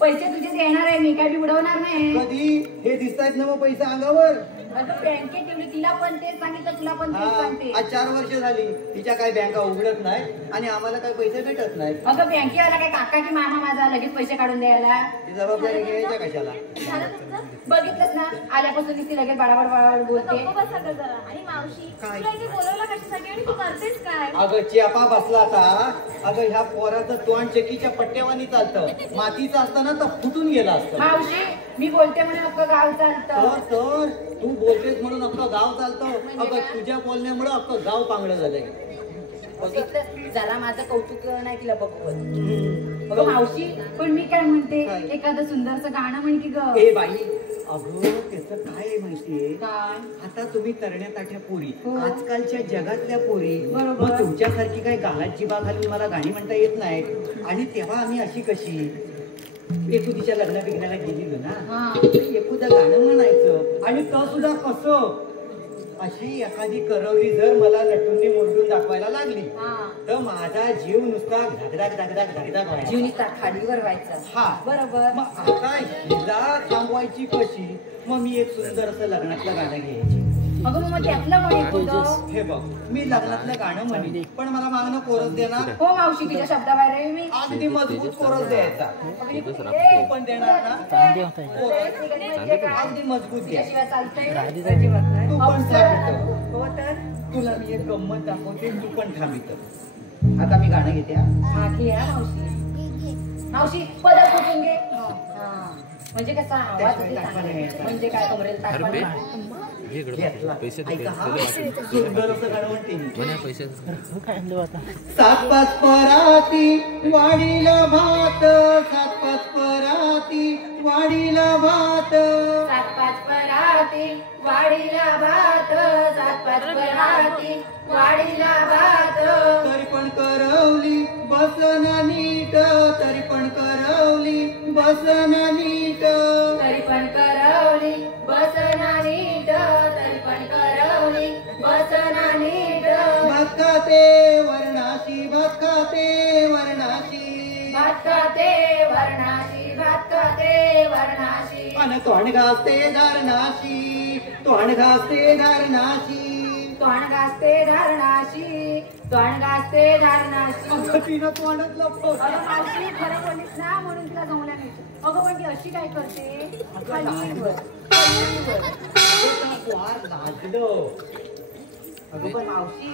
पैसे तुझे देणार आहे मी, काय मी उडवणार नाही. कधी? हे दिसतायत ना मग पैसे अंगावर. अगं बँकेत ठेवली, तिला पण तेच सांगितलं, तुला पण तेच सांगते. आज 4 वर्ष झाली तिच्या काही बँका उघडत नाही आणि आम्हाला काही पैसे भेटत नाही. अगं बँकेवाला काय काका की मामा माझा लगेच पैसे काढून द्यायला? ती जबाबदारी घ्यायच्या कशाला? झालं तुमचं? बघितलंस ना, आल्यापासून ती लगेच बडाबड बडाबड बोलते. गप्प बसा गं जरा. आणि मावशी काय? तुला इथे बोलवलं कशासाठी आणि तू करतेस काय? अगं चियापा बसला आता. अगं ह्या पोराचं तोंड चक्कीच्या पट्ट्यावानी चालतं. मातीचं असताना तर फुटून गेलं असतं. मावशी मी बोलते म्हणून अख्खं गाव चालतं. तर तू बोलतेस म्हणून अख्खं गाव चालतं. अगं तुझ्या बोलण्यामुळे अख्खं गाव पांगळं झालंय. बघितलं जरा माझं कौतुक नाही तिला बघवत. अगं मावशी पण मी काय म्हणते, एखादं सुंदरसं गाणं म्हण की ग. ए बाई, अगं त्याचं काय आहे माहितीये? काय? आता तुम्ही तरण्याताठ्या पोरी, हो. आजकालच्या जगातल्या पोरी, बरोबर. मग तुमच्यासारखी काही गालात जिभा घालून मला गाणी म्हणता येत नाहीत. आणि तेव्हा आम्ही अशी कशी एकुदीच्या लग्न बिग्नाला गेलेलो ना, हा. एकुदा गाणं म्हणायचं. आणि तो सुद्धा कसं, अशी एखादी करवली जर मला लटून मोडून दाखवायला लागली हा. तर माझा जीव नुसता धगधाग धगधाग धगधाग व्हायचा. जीवनी खालीवर व्हायचं. हा बरोबर. मग आता हिला थांबवायची कशी? मग मी एक सुंदर असं लग्नातलं गाणं घ्यायची. अगं मग त्यातलं म्हणे हे बघ, मी लग्नातलं गाणं म्हणेन पण मला मागणं कोरस देणार. हो मावशी तिच्या शब्दाबाहेर आहे मी. अगदी मजबूत कोरस द्यायचा. ए, पण देणार ना? म्हणजे अगदी मजबूत द्या. त्याशिवाय चालतंय अजिबात नाही. तू पण थांबित. हो तर तुला मी एक गंमत दाखवते, तू पण थांबित. आता मी गाणं घेते. हा घे हा मावशी. मावशी पदर कुठून घे. हा म्हणजे कसा आवाज होते चांगला. म्हणजे काय कमरेल ताकद. ऐका हा, सुंदर असं गाणं म्हणते मी. 7-5 पराती वाढीला भात, 7-5 पराती वाढीला भात, 7-5 पराती वाढीला भात, 7-5 पराती वाढीला भात. तरी पण करवली बसना नीट, तरी पण करवली बसना नीट, तरी पण करवली बसना नीट, तरी पण करवली बसना नीट. भात खाते वर्णाशी, भात खाते वर्णाशी, भात खाते वर्णाशी, भात खाते वर्णाशी. अन तोंड घासते धारणाशी, तोंड घासते धारणाशी. तोंड घासते धारणाशी, तोंड घासते धारणाशी. तिनं तोंडच लपवलं. अगं मावशी खरं बोललीस ना म्हणून तुला जमल्या नाही. अगं पण ती अशी काय करते, खालीवर, खालीवर. वार लाजलं. अगं पण मावशी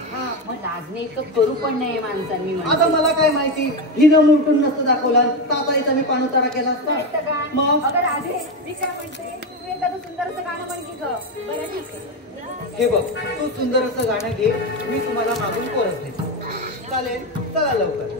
मग लाजणे इतकं करू पण नाही माणसांनी. आता मला काय माहिती, हिनं मुलटून नसतं दाखवला ताताईचा मी पाणउतारा केला असता. मग अगं राधे मी काय म्हणते, तू एखादं सुंदर असं गाणं म्हण की ग. बरं ठीक आहे. हे बघ, तू सुंदर असं गाणं घे, मी तुम्हाला मागून कोरस देते. चालेल? चला लवकर.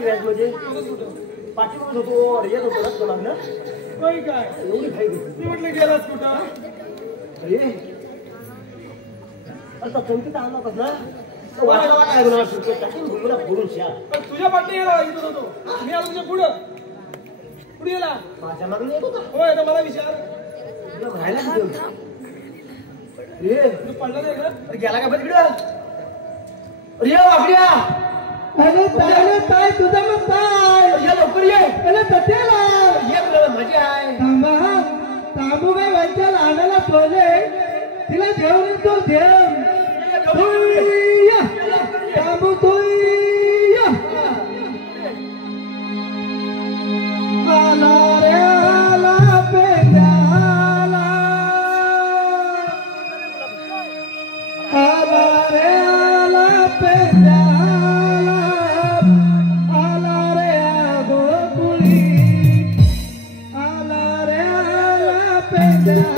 पाठी व्याज म्हणजे पाठी म्हणत होतो अरे येत होतो ना तुला ना काय काय एवढी घाई घेतली मी म्हटलं गेलास कुठं अरे आता चमकीत आणला होतास ना वाटा वाटा आहे गुन्हा सुटतो टाकून गुन्हा फोडून शा पण तुझ्या पाठी यायला इथं होतो मी आलो तुझ्या पुढं पुढे गेला माझ्या मागून येत होता होय तर मला विचार तुला राहायला किती अरे तू पडला नाही का अरे गेला का बरं तिकडं अरे वाकड्या अरे काय तुझं मग काय या लवकर ये अरे तटेला ये तुला मजा आहे थांबा तांबू काय वंच्या लहानाला ठेवले तिला देऊन तो देव तुया तांबू तुया आला रे आला पेंड्याला आला रे आला पेंड्याला आला रे गोकुळी आला रे आला पेंड्याला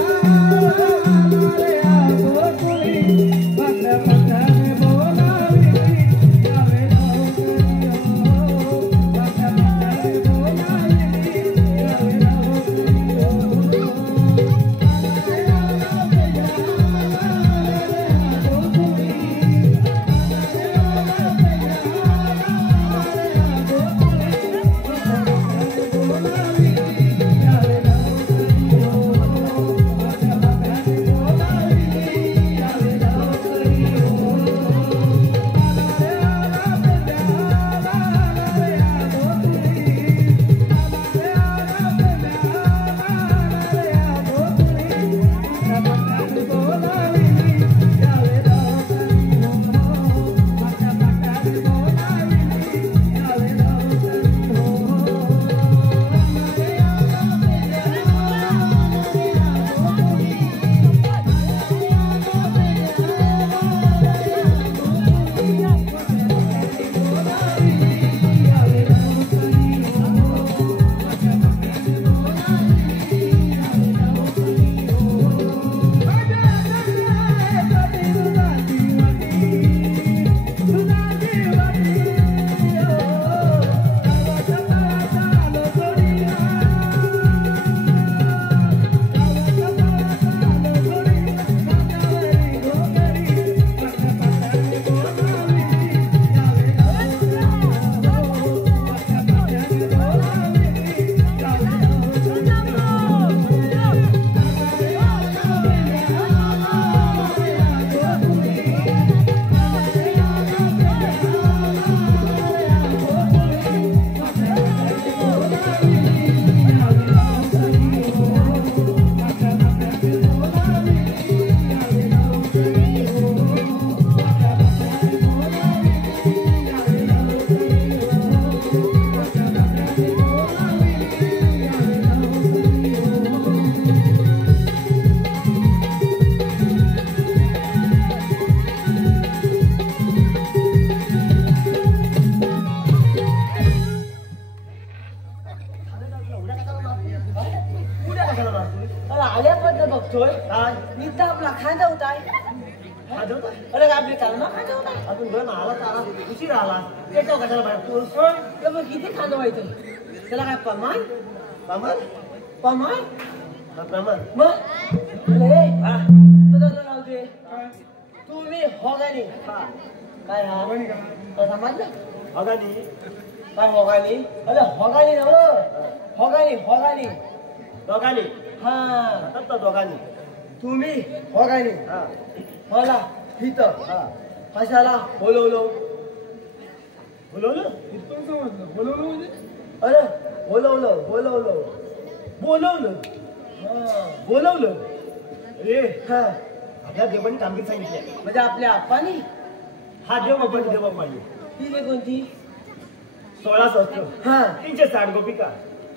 आल्याबद्दल बघतोय मी तर आपला खांदा होताय अरे आपली कालमा खांदा होताय अजून दोन आला तारा उशीर आला त्याच्या कशाला बाहेर तू तर मग किती खांदा व्हायचं त्याला काय प्रमाण प्रमाण प्रमाण प्रमाण मग अरे तुझं राहू दे तुम्ही होगानी काय हा समजलं अगानी काय होगानी अरे होगानी ना होगानी होगानी दोघांनी हा आता दोघांनी तुम्ही होगानी हा मला इथं हा कशाला बोलवलं बोलवलं इथपर्यंत समजलं बोलवलं म्हणजे अरे बोलवलं बोलवलं बोलवलं हा बोलवलं रे हा आपल्या देवानी कामगिरी सांगितली म्हणजे आपल्या आप्पानी हा देव बाप्पा देव बाप्पानी ती जे कोणती 16 सहस्त्र हा 360 गोपिका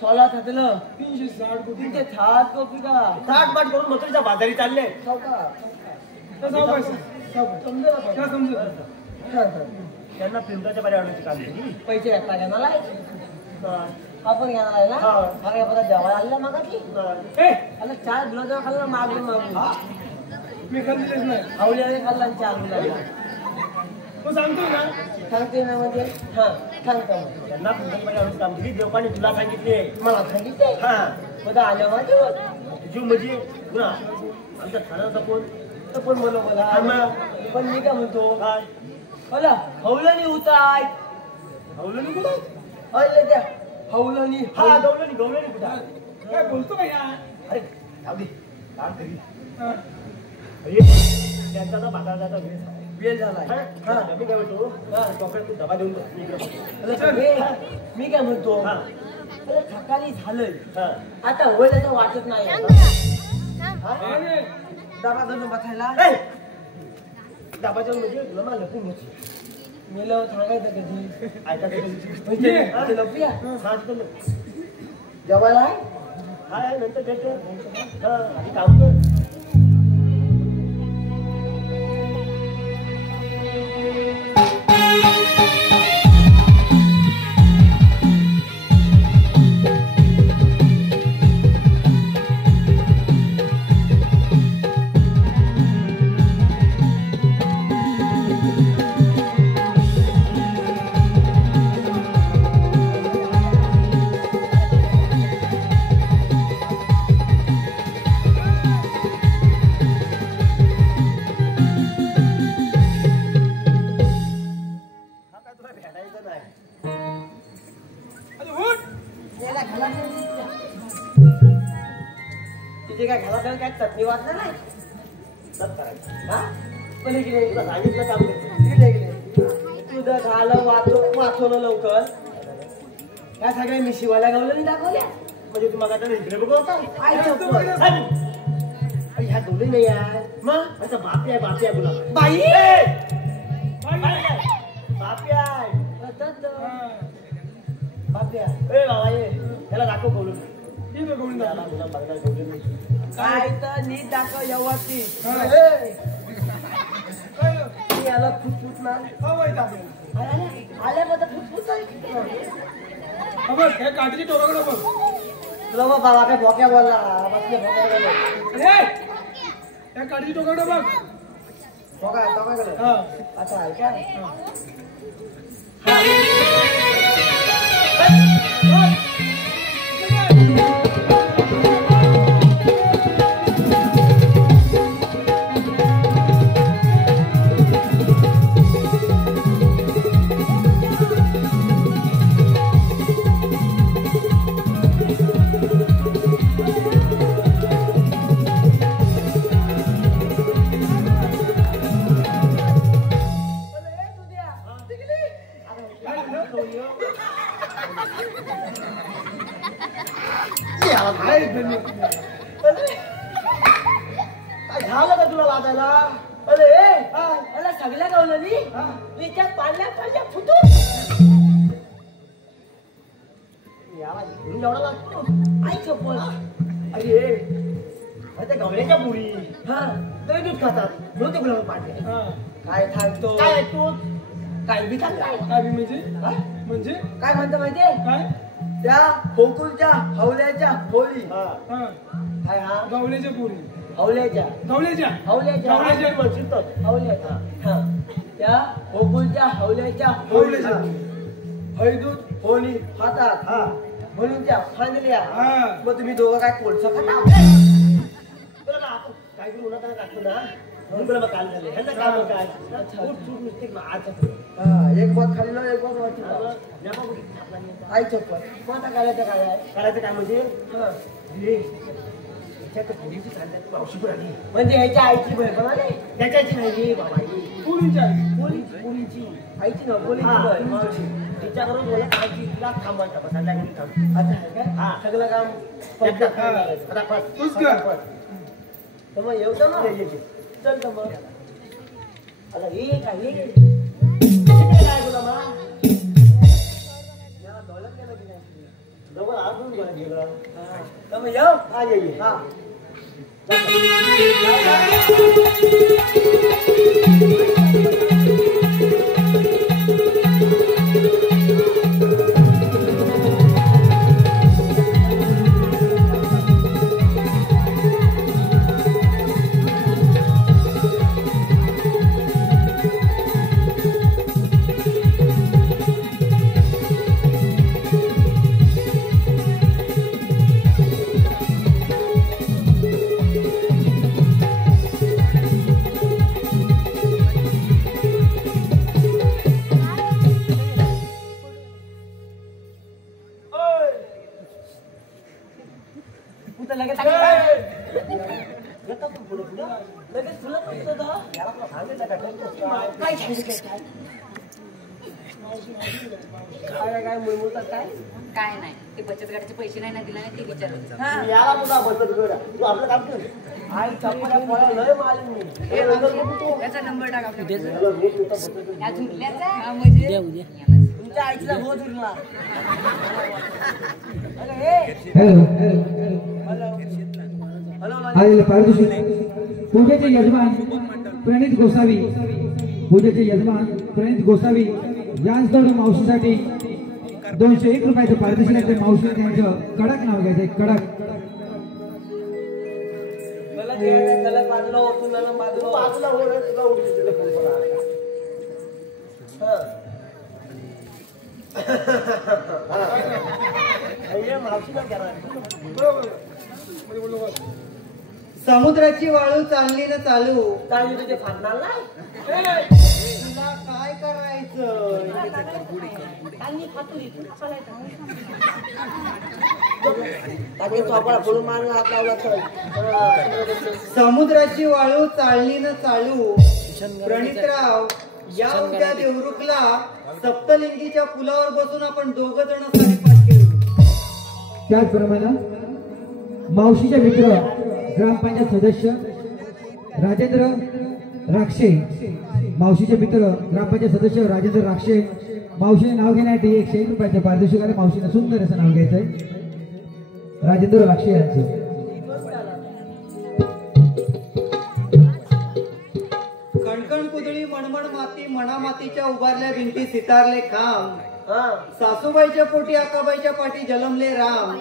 थोला थाटलं 360 कोटी तिथे थाट गोपी का ताटपाट करून मथुरेच्या बाजारी चालले समजलं काय समजत त्यांना फिल्टाच्या पर्यावरणाची काम केली पैसे घेतला घेणार आहे आपण घेणार आहे ना हा. मागे परत जेवायला आलं मग की ए अरे 4 गुलाब खाल्ला मागून मागून मी खाल्लेच नाही आवल्याने खाल्ला 4 गुलाब तू सांगतोय ना सांगते ना म्हणजे हा सांगतो मग. त्यांना पुढे काम दिली देवपाने तुला सांगितले मला सांगितले हा मग आलं माझ्यावर तुझी म्हणजे पुन्हा आमच्या ठाण्याचा कोण तर पण बोलो मला हा मग. पण मी काय म्हणतो काय होला हौलनी उचाय हवलं कुठं अरे त्या हौलनी हा गवलनी कुठं काय बोलतो का या अरे जाऊ दे काम करी हा. अरे त्यांचा तर बाजाराचा वेळ झाला. वेळ झालाय हा मी काय म्हणतो डॉक्टर तू डबा देऊन बस. मी इकडे बसतो. मी काय म्हणतो हा अरे थकाली झालंय हा आता होईल असं वाटत नाही अरे, डबा धरून बसायला ए! डबाच्या म्हणजे तुला मला लपून बसू. मेलं सांगायचं कधी ऐकायचं कधी? म्हणजे हा? ते लपूया हा, तिथं लप. जेवायला आहे हाय नंतर भेटू. हा आधी काम कर. हा काय तुला भेटायचं नाही. अरे उठ. तिथे काय घरात काय चटणी वाटणार नाही सब करायचं. हा पण गेले तुला सांगितलं काम करतो. गेले गेले तुझं झालं वाचवलं लवकर ह्या सगळ्या मी शिवायला गावलं दाखवल्या म्हणजे तू मग इकडे बघवता आई चप्पल. ह्या डोली नाही आहे मग आता बापी आहे तुला बाई बापी आहे हा. बाप्या ए बाबा ये त्याला दाखव बोलून ठीक आहे गोविंदा. त्याला तुला बघणार ठेवले काय तर नीट दाखव व्यवस्थित हा. कळलं? मी याला फुटफुट ना हा, वाईट आपल्याला. आल्याबद्दल फुटफुट आहे हा बघ, या काठीची टोकाकडे बघ. तुला मग बाबा काय भोक्या बोलला बसले भोक्या गेले ए, या काठीची टोकाकडे बघ. भोका गेले हा. आता आहे का झालं का तुला वाजायला अरे अरे सगळ्या गावली तिच्या पाल्या फुटून याला घेऊन एवढा लागतो आई चप्पल अरे त्या गवळ्याच्या पुरी हा तरी दूध खातात म्हणून ते गुलाब पाडले हा. काय थांबतो काय तू काय बी थांबताय काय बी म्हणजे म्हणजे काय म्हणतो माहितीये काय त्या होकुलच्या हवल्याच्या होळी हा हा. काय हा गावल्याच्या पुरी. हवल्याच्या गावल्याच्या. हवल्याच्या हवल्याच्या. म्हणशील तर हवल्याच्या हा त्या होकुलच्या हवल्याच्या हवल्याच्या. हळदूत होळी हातात हा म्हणून त्या फांदल्या हा. मग तुम्ही दोघं काय कोळसा खाता तुला ना आपण काय करू नका टाकू ना म्हणून तुला मग काल झाले ह्यांना काम काय उठ सूट नुसते आज हा, एक बात खाल्लं एक बात वाटलं आई चप्पल मग आता करायचं काय आहे करायचं काय म्हणजे हा. हे, त्याच्या पुरीची सांगतात मावशी पण आली म्हणजे ह्याच्या आईची बहीण पण आली त्याच्याची नाही रे बाबा ही. पुरीच्या आई. पुरीची आईची ना बोलीची हा, बहीण मावशी. तिच्याकडून बोला काय की तुला थांबा थांबा संध्याकाळी थांब आता आहे काय हा. सगळं काम एकदा हा. फटाफट तूच कर. फटाफट. तर मग येऊ का मग ये, ये, ये. चल तर मग आता हे काय हे काय तुला मा याला दौलत केलं की नाही दोघं आजून गेलं हा. तर मग येऊ हा ये ये हा तर लगेच येतात तू पुढं पुढं लगेच तुला म्हणतो होता. याला तुला सांगितलं का काय सांगितलं काय मुळमुळतात काय काय नाही ते बचत गटाचे पैसे नाही ना दिला नाही ते विचारलं. याला तुला बचत गट तू आपलं काम कर. आई चपड्या पोळ्या लय मारली मी. याचा नंबर टाका आपल्या या झुरल्याचा तुमच्या आईला हो झुरला. आलेले पारितोषिक पूजेचे यजमान प्रणित गोसावी पूजेचे यजमान प्रणित गोसावी यांच्याकडून मावशीसाठी 201 रुपयाचं पारितोषिक आहे. मावशी त्यांचं कडक नाव घ्यायचं कडक. बाजूला होतो बाजूला तुला उडली मावशीला समुद्राची वाळू चालली ना चालू चालली तुझे फाटणार नाही. तुला काय करायचं बोलून मारून हात लावला तर समुद्राची वाळू चालली ना चालू प्रणितराव या उद्या देवरुखला सप्तलिंगीच्या पुलावर बसून आपण दोघ जण साडेपाच केलो. त्याचप्रमाणे मावशीचे मित्र ग्रामपंचायत सदस्य राजेंद्र राक्षे मावशीचे मित्र ग्रामपंचायत सदस्य राजेंद्र राक्षे मावशीने नाव घेण्यासाठी 101 रुपयाचं पारितोषिक आहे. मावशीने सुंदर असं नाव घ्यायचंय राजेंद्र राक्षे यांचं. कणकण कुदळी मणमण माती मणा मातीच्या उभारल्या भिंती सितारले खांब सासूबाईच्या पोटी आकाबाईच्या पाठी जलमले राम.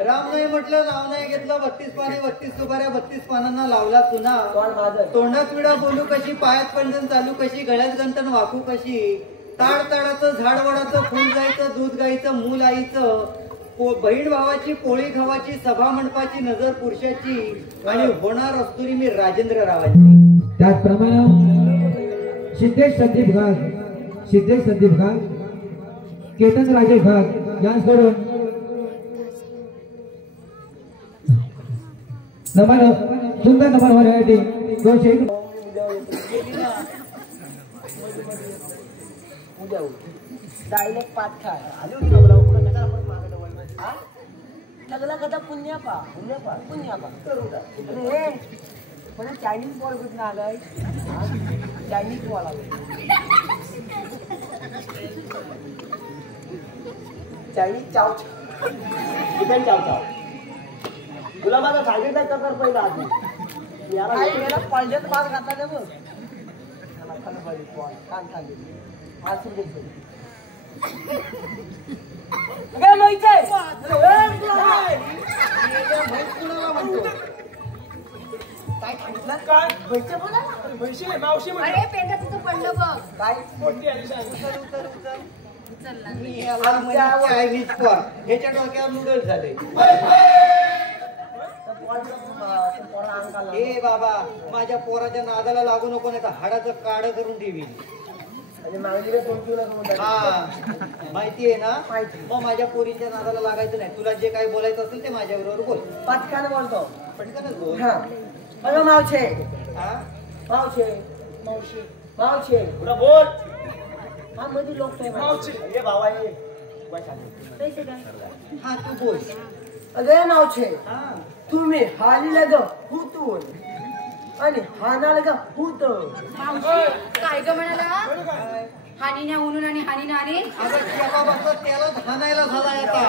राम नाही म्हटलं नाव नाही घेतलं 32 पाने 32 सुपाऱ्या 32 पानांना लावला चुना. तोंडात विडा बोलू कशी पायात पंढन चालू कशी गळ्यात गंटन वाकू कशी ताड ताडाचं झाड वडाचं फुल जायचं दूध गाईचं मूल आईचं बहीण भावाची पोळी खावाची सभा मंडपाची नजर पुरुषाची आणि होणार अस्तुरी मी राजेंद्र रावांची. त्याचप्रमाणे सिद्धेश संदीप घाग केतन राजे घाग यांच्याकडून सुंदर नमन होण्यासाठी 201 डायरेक्ट पाठ खाय आली होती ना मला पुढे कशाला परत मागे डवल हा सगळा कथा पुण्यापा हे पण चायनीज बॉल कुठून आलाय चायनीज बॉल चायनीज चाव चिकन चाव तुला माझा सांगितलं का कर पहिला आधी याला पाहिजेच भात घातला ना बघ कान आज काय सांगितलं काय पैसे बोला पैसे मावशी अरे पेंदा तिथं पडलं बघ. काय मोठी आली चायनीज पॉट ह्याच्या डोक्यावर नूडल्स झाले. ए बाबा माझ्या पोराच्या नादाला लागू नको नाही तर हाडाचं काढ करून ठेवी. हा माहिती आहे ना मग माझ्या पोरीच्या नादाला लागायचं नाही. तुला जे काही बोलायचं असेल ते माझ्या बरोबर बोल. पटकन बोलतो पटकनच बोल. अगं मावशे पुढं बोल हा मध्ये लोक मावशी ये भावा ये हा तू बोल. अगं मावशे हा तुम्ही हालीला ग हुतून आणि हानाला ग हुत काय ग म्हणाला हानीने उनून आणि हानीने आणि त्याला हाणायला झालाय आता.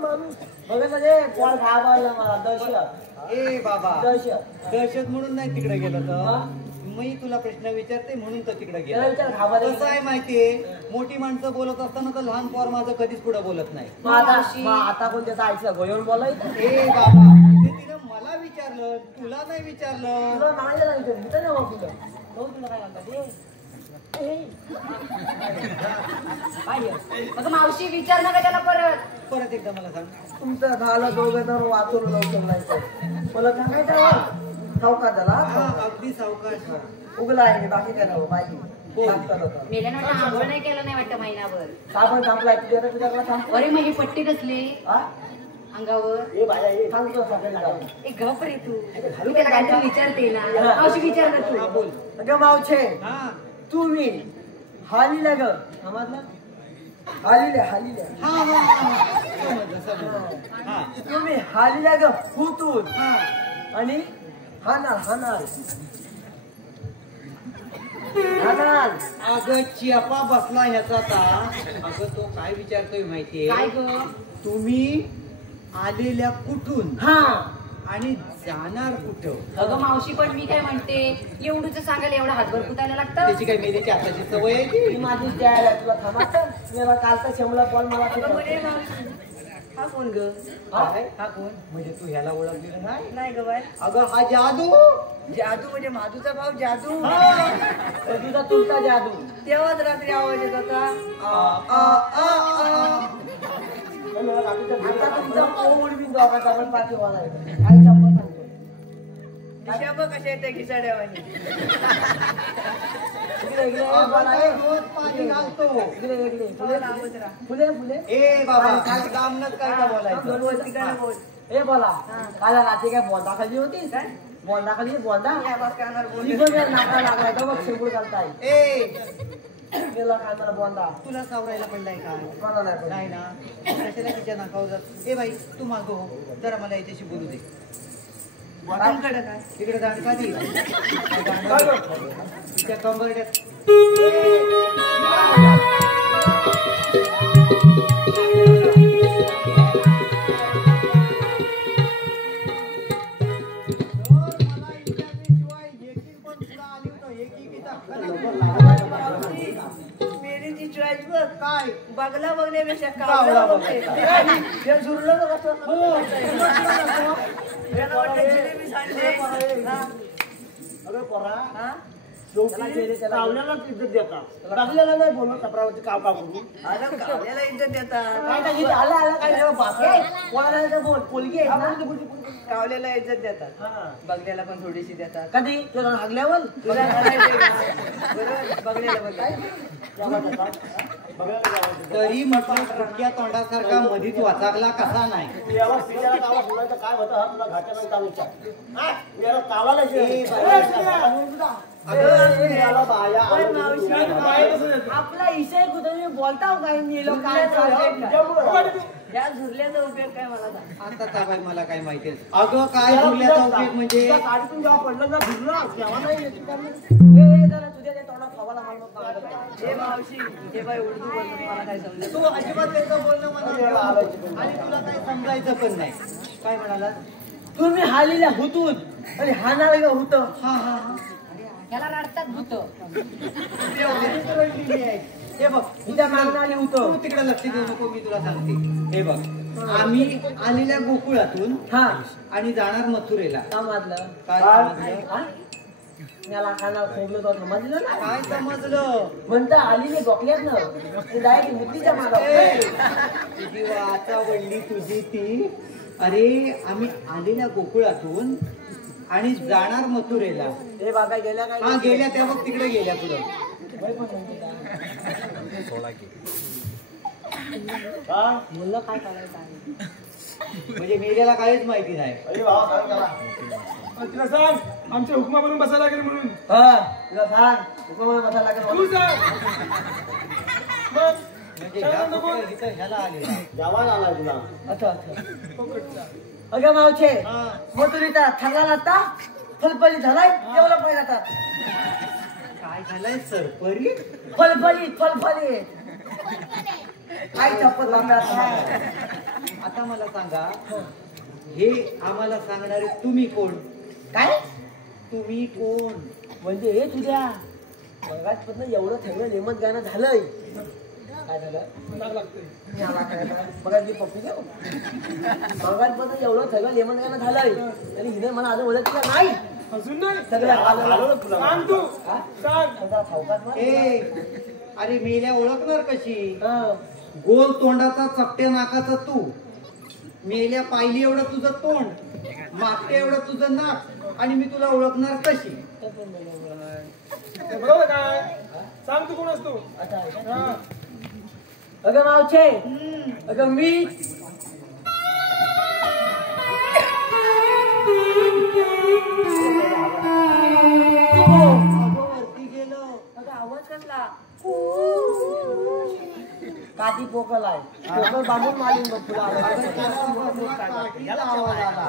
माणूस बघत म्हणजे पोळ घाबायला मला दहशत. ए बाबा दहशत दहशत म्हणून नाही तिकडे गेलो तर मी तुला प्रश्न विचारते म्हणून तर तिकडे गेलो. कसं आहे माहितीये मोठी माणसं बोलत असताना तर लहान पोर माझं कधीच पुढे बोलत नाही. आता कोण त्याचा आईचं गोयन बोलायचं ए बाबा ते तिनं मला विचारलं तुला नाही विचारलं. तुला नाही विचारलं ना तुला तुला काय लागलं अगं मावशी विचार नका त्याला परत एकदा मला सांग. तुमचं झालं दोघं तर वाचून लवकर नाही मला सांगायचं सावकार झाला अगदी सावकाश उगला आहे बाकी काय राहू बाकी मेल्यानं वाटतं आंघोळ नाही केलं नाही वाटतं महिनाभर. साबण थांबलाय तुझ्याकडे सांग अरे माझी पट्टी कसली अंगावर ए बाया ए सांगतो सगळ्यांना एक गप रे तू मी त्याला काहीतरी विचारते ना मावशी विचार ना तू बोल. अगं मावशे हा तुम्ही हालीला ग समजलं हालील्या हा हा हा. समजलं समजलं. हा तुम्ही हालीला ग फुटून हा. आणि हाणार अगं चिपा बसला ह्याचा अगं तो काय विचारतोय माहितीये काय ग तुम्ही आलेल्या कुठून हा आणि जाणार कुठं. अगं मावशी पण मी काय म्हणते एवढूच सांगायला एवढा हातभर पुतायला लागतं त्याची काय मेरीची आताची सवय आहे ती की माझी द्यायला तुला थांबा मला कालचा शमला कॉल मला अगं म्हणे मावशी हा कोण ग काय? हा कोण म्हणजे तू ह्याला ओळखलेलं नाही. नाही ग बाय अगं हा जादू. जादू म्हणजे माधूचा भाव जादू तुझा तुलता जादू तेव्हाच रात्री आवाज येत होता आता तुमचा कोवड बिंदू आपण पाठी वाला काय चप्पल सांगतो दिशा बघ कशा येते खिसाड्यावानी इकडे अगं काय रोज पाणी घालतो. फुले ए बाबा काय कामनच काय का बोलायचं. बोल ए बोला काल रात्री काय बोंदा खाली होती काय बोंदा खाली बोंदा नाका लागलाय का बघ शेंबूड घालताय ए गेला काय मला बोंदा तुला सावरायला पडलाय का. मला नाही पडला. नाही ना कशाला तिच्या नाकावर जात. ए बाई तू मागो जरा मला याच्याशी बोलू दे. वाटणकडे काय तिकडे जाण का ती तिच्या कंबरड्यात मेरीची चॉईस बघ काय बघला बघण्यापेक्षा कावळा कावळा बघते. बघते हे झुरलं ना कसं त्याला वाटलं जिलेबी सांडले हा. अरे पोरा हा? शेवटी कावल्यालाच इज्जत देतात लागलेला नाही बोलत कपरावरती काव करून अरे कावळ्याला इज्जत देतात काय काय आला काय बापरे कोणाला बोल पोलगी आहे ना कावल्याला इज्जत देतात हा बघल्याला पण थोडीशी देतात कधी तुला हागल्यावर तुला करायचंय का? बरोबर बघल्याला बघ तरी म्हटलं फुटक्या तोंडासारखा मधीच वाचाकला कसा नाही. याला स्त्रियाला कावा बोलायचं काय होतं हा तुला घाट्या नाही चालूचा याला कावाला आपला इशय कुठे बोलता काय मी लोक काय या झुरल्याचा उपयोग काय मला सांग. आता ताबाई मला काय माहिती आहे. अगं काय बोलण्याचा उपयोग म्हणजे साडीतून जेव्हा पडलं ना भिजला तेव्हा नाही जरा तुझ्या त्या तोंडात हवाला मारत हे मावशी हे बाई उर्दू बोलतो मला काय समजत तू अजिबात त्याचं बोलणं मला आणि तुला काही समजायचं पण नाही. काय म्हणाला. तुम्ही हालीला हुतून आणि हाणाला होत हा हा हा ह्याला रडतात भूत हे बघ तुझ्या मागणाने तू होत तिकडे लक्ष देऊ नको मी तुला सांगते. हे बघ आम्ही आलेल्या गोकुळातून हा आणि जाणार मथुरेला. समजलं काय समजलं? याला खाना खोबलं तो समजलं ना काय समजलं. म्हणता आलीने गोकल्यात ना ते डायरेक्ट मुक्तीच्या ए, मागा तुझी वाचा वडली तुझी ती. अरे आम्ही आलेल्या गोकुळातून आणि जाणार मथुरेला. हे बाबा गेल्या काय हा गेल्या त्या बघ तिकडे गेल्या पुढं. मुलं काय करायचं म्हणजे मेल्याला काहीच माहिती नाही. अरे बाबा काय करा तिला सांग आमच्या हुकमावरून बसायला लागेल म्हणून. हा तुला सांग हुकमाला बसायला लागेल तू सांग मग म्हणजे ह्या फक्त इथं ह्याला आलेला. जवान आलाय तुला अच्छा अच्छा अगं मावचे हा. मथुरीचा ठरला आता फलफली झालाय तेवढा पहिला आता काय झालंय सरपरी. फलफली काय चप्पल आता मला सांगा हे आम्हाला सांगणारे तुम्ही कोण. काय तुम्ही कोण. म्हणजे हे तुझ्या मगाचपासून एवढं थैलं लेमन गाणं झालंय काय झालं लाग लागतंय बघा मी पप्पी घेऊ मगाचपासून एवढं थैलं लेमन गाणं झालंय आणि हिने मला अजून ओळखलं नाही अजून नाही सगळं सांग तू सांग सगळा सावकाश ना. अरे मेल्या ओळखणार कशी. हा. गोल तोंडाचा चपट्या नाकाचा तू. मेल्या पाहिली एवढं तुझं तोंड मागच्या एवढं तुझं नाक आणि मी तुला ओळखणार कशी. ते बरोबर काय सांग तू कोण असतो. अच्छा हा अगं मावचे अगं मी आधी पोकळ आहे पोकळ बांधून मालिन बघ तुला आवाज आला.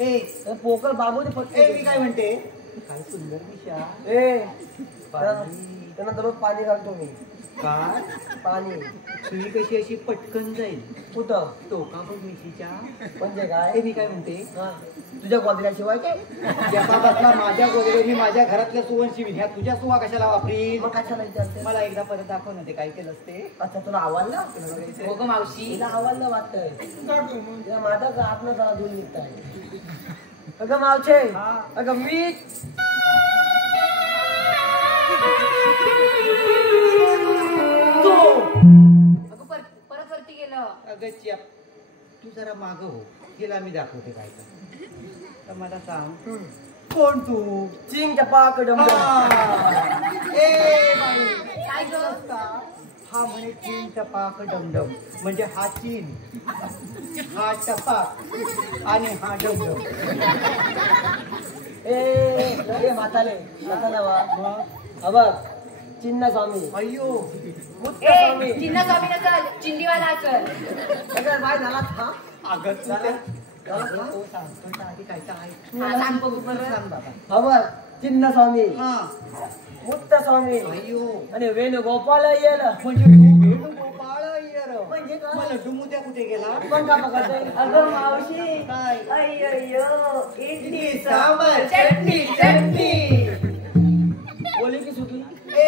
ए पोकळ बांबून मी काय म्हणते, काय सुंदर दिशा. त्यांना दररोज पाणी घालतो मी. काय पाणी तुझी कशी अशी पटकन जाईल कुठं टोका बघ मिशीच्या. म्हणजे काय मी काय म्हणते, तुझ्या गोदऱ्याशिवाय काय जसा बसला माझ्या गोदरे मी माझ्या घरातल्या सुवर्ण शिवीन, ह्या तुझ्या सुवा कशाला वापरी. मग कशाला विचारते मला एकदा परत दाखव ना ते काय केलं असते. अच्छा तुला आवडलं हो ग मावशी, तिला आवडलं वाटतंय तिला माझ्या आतनं जरा दूर निघत आहे. अगं मावशे अगं मी परत वरती गेलं. अगं च्या, तू जरा माग हो, हिला मी दाखवते काय तर मला सांग कोण तू. चिंग टपाक डम ए बाई, काय ग? हा म्हणे चीन टपाक डमडम, म्हणजे हा चीन, हा टपाक आणि हा डमडम. ए म्हाताला वा अबघ चिन्ह स्वामी अय्यो मुत्त ए स्वामी चिन्ह स्वामी नसल, चिंडीवाला असल. अगं बाय झाला हा अगं तू त्या- झाला तो हा? सांगतो त्या आधी काय तर ऐक. हा, सांग बघू परत. सांग बाबा. अबघ चिन्ह स्वामी हा मुत्त स्वामी अय्यो आणि वेणुगोपाल येल म्हणजे तू वेणुगोपाळ अय्यर. म्हणजे काय? मला डुमुद्या कुठे गेला. पण का पकडतोय अगं मावशी, काय अय्यो इडली सांबर चटणी चटणी. बोली की सुकी ए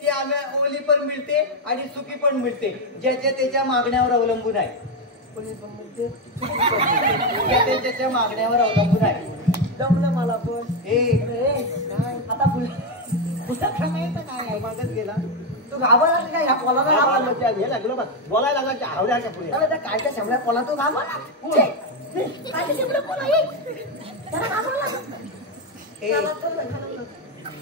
ती आम्ही ओली पण मिळते आणि सुकी पण मिळते, ज्याच्या त्याच्या मागण्यावर अवलंबून आहे. ज्याच्या त्याच्या मागण्यावर अवलंबून आहे. जमलं मला पण ए काय आता काय मागत गेला तू घाबरला काय ह्या कोलाला घाबरला हे लागलो बघ बोलायला लागला आवड्याच्या पुढे त्या कालच्या शंभऱ्या कोला तू घाबरला ए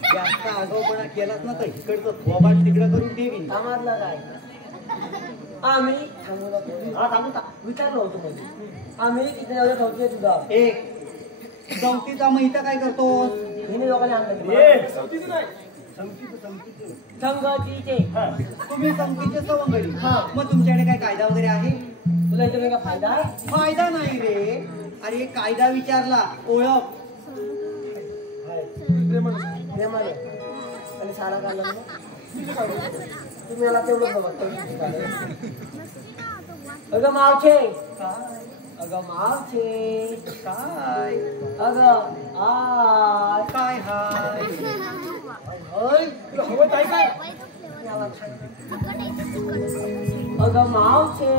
जास्त आगाऊपणा केलाच ना तर इकडचं थोबाड तिकडं करून ठेवी. समाजला काय आम्ही थांबू नको. हा थांबू विचारलं होतं म्हणजे आम्ही किती एवढं ठेवतोय तुझा एक चौथीचा महिता काय करतो. हिने लोकांनी आणलं ये चौथीचं नाही संगतीचे तुम्ही संगतीचे सवंगडी. हा. मग तुमच्याकडे काय कायदा वगैरे आहे. तुला इथे काय फायदा आहे फायदा नाही रे. अरे कायदा विचारला, ओळख. प्रेमाने आणि सारा काढला तुम्ही मला तेवढं बघा. अगं मावचे अगं मावचे काय अगं आय काय हाय हवं काय काय अगं मावचे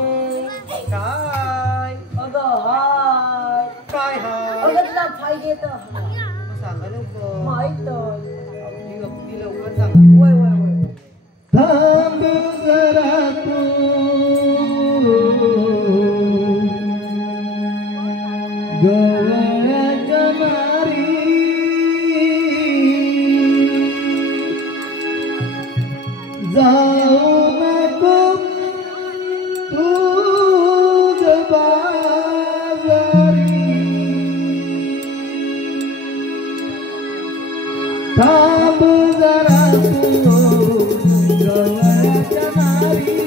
काय अगं हाय काय हाय अगं तुला फायदे तर सांगा लवकर. माहित अगदी लवकर सांगा. वय वय वय थांब जरा तू गवळ्याच्या मारी जाऊ नको तूच बाजारी. थांब जरा तू गवळ्याच्या मारी.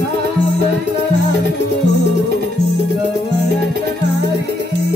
थांब जरा तू गवळ्याच्या मारी.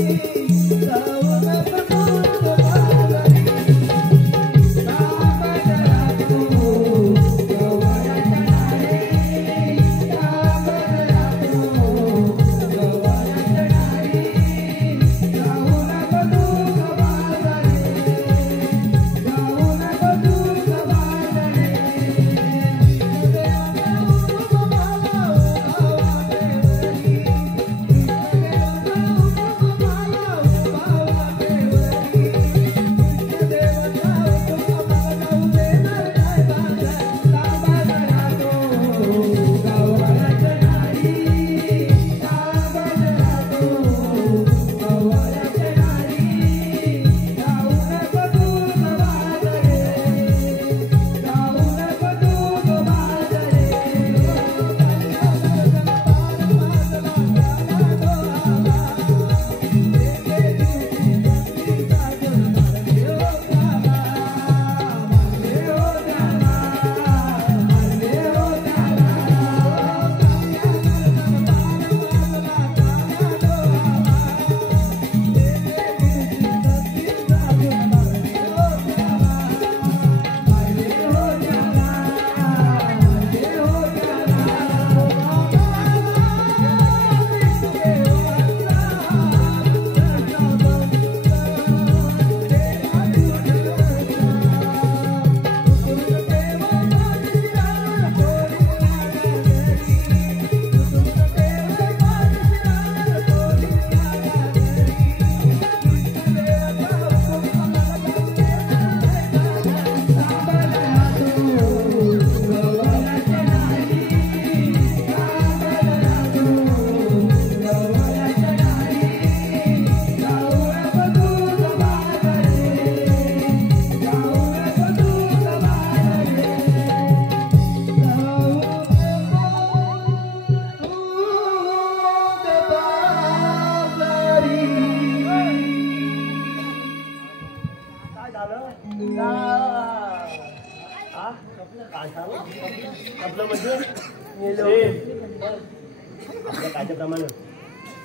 कायद्याप्रमाणे